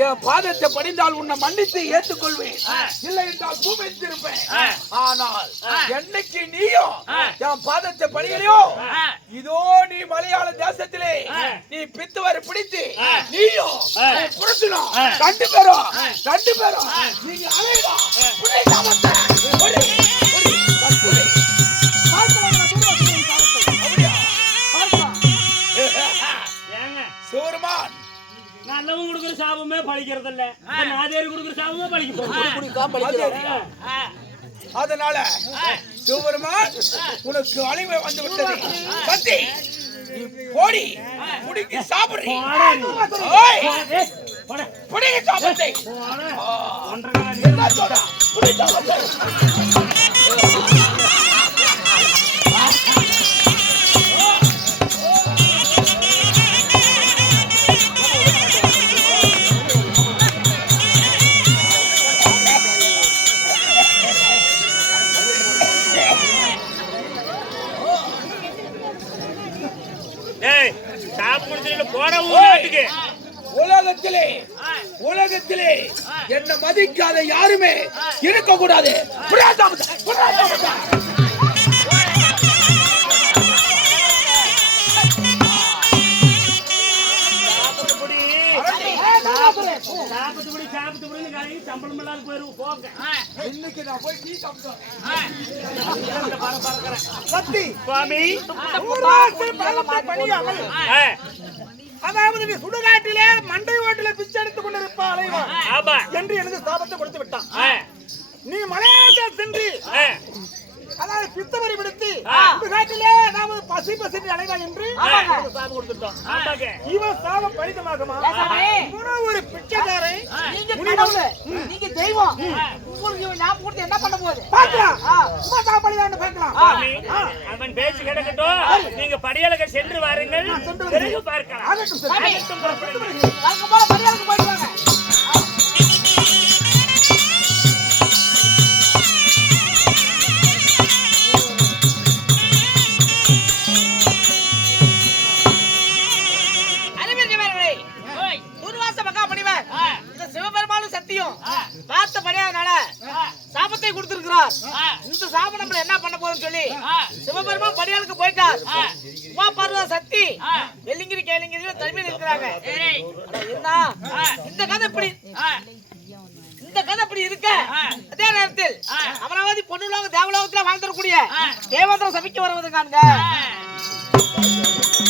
என் பாதத்தை பணிந்தால் உன்னை மன்னித்து ஏற்றுக்கொள்வேன், இல்லை என்றால் பூமித்திருப்பேன். ஆனால் என்னைக்கு நீயும் என் பாதத்தை பணிகளையோ இதோ நீ மலையாள தேசத்திலே நீ பித்தவரை பிடித்து நீயும் புரட்டணும். 2 பேரும் நீங்க அலையலாம். சிவருமான், நல்லவங்க கொடுக்குற சாபமே பழிக்கிறது இல்ல, நாதேரி கொடுக்குற சாபமே பழிக்க. அதனால சிவருமான் உனக்கு அழிவை வந்து விட்டது. சத்தி, போடி புடிங்கி சாப்பிடுறீ. புடிங்கி சாப்பிட்டே என்ன சொல்ற? புடி சாப்பிட்டே உலகத்திலே என்ன மதிக்காத யாருமே இருக்க கூடாது. இன்னைக்கு நான் போய் டீ சாப்பிட்டேன். சத்தி சுவாமி, பணியாமல் அதாவது நீ சுடுகாட்டிலே மண்டை ஓட்டில பிச்சை எடுத்துக் கொண்டிருப்பா அலைவன் என்று எனக்கு சாபத்தை கொடுத்து விட்டான். நீ மலையாளத்தை சென்று அதாவது பித்தவரை பிடித்து சுடுகாட்டிலே நாம பசி அலைவா என்று சாபம் கொடுத்துட்டோம். இவன் சாபம் பலிதமாகுமா? ஒரு பிச்சைக்காரை நீங்க தெய்வம், உங்களுக்கு ஞாபகம் கொடுத்து என்ன பண்ண போகுது பார்க்கலாம். பார்க்கலாம். அவன் பேச்சு கிடக்கட்டும், நீங்க படியாளக சென்று வாருங்கள், பிறகு பார்க்கலாம். படியாளுக்கு போயிடுவாங்க. சிவபெருமானும் சத்தியம் பார்த்த படியாதனால சாபத்தை கொடுத்திருக்கிறார். இந்த சாபம் நம்ம என்ன பண்ண போறோம்னு சொல்லி சிவபெருமான் படியாளுக்கு போயிட்டார். உமா பார்வதி சக்தி வெள்ளிங்கிரி கேளிங்கிரி தனிமையில் இருக்கிறாங்க. என்ன இந்த கதை இப்படி இருக்க, அதே நேரத்தில் அமராவதி பொன்னுலோக தேவலோகத்துல வாழ்ந்துடக்கூடிய தேவேந்திரம் சபிக்க வருவதுங்க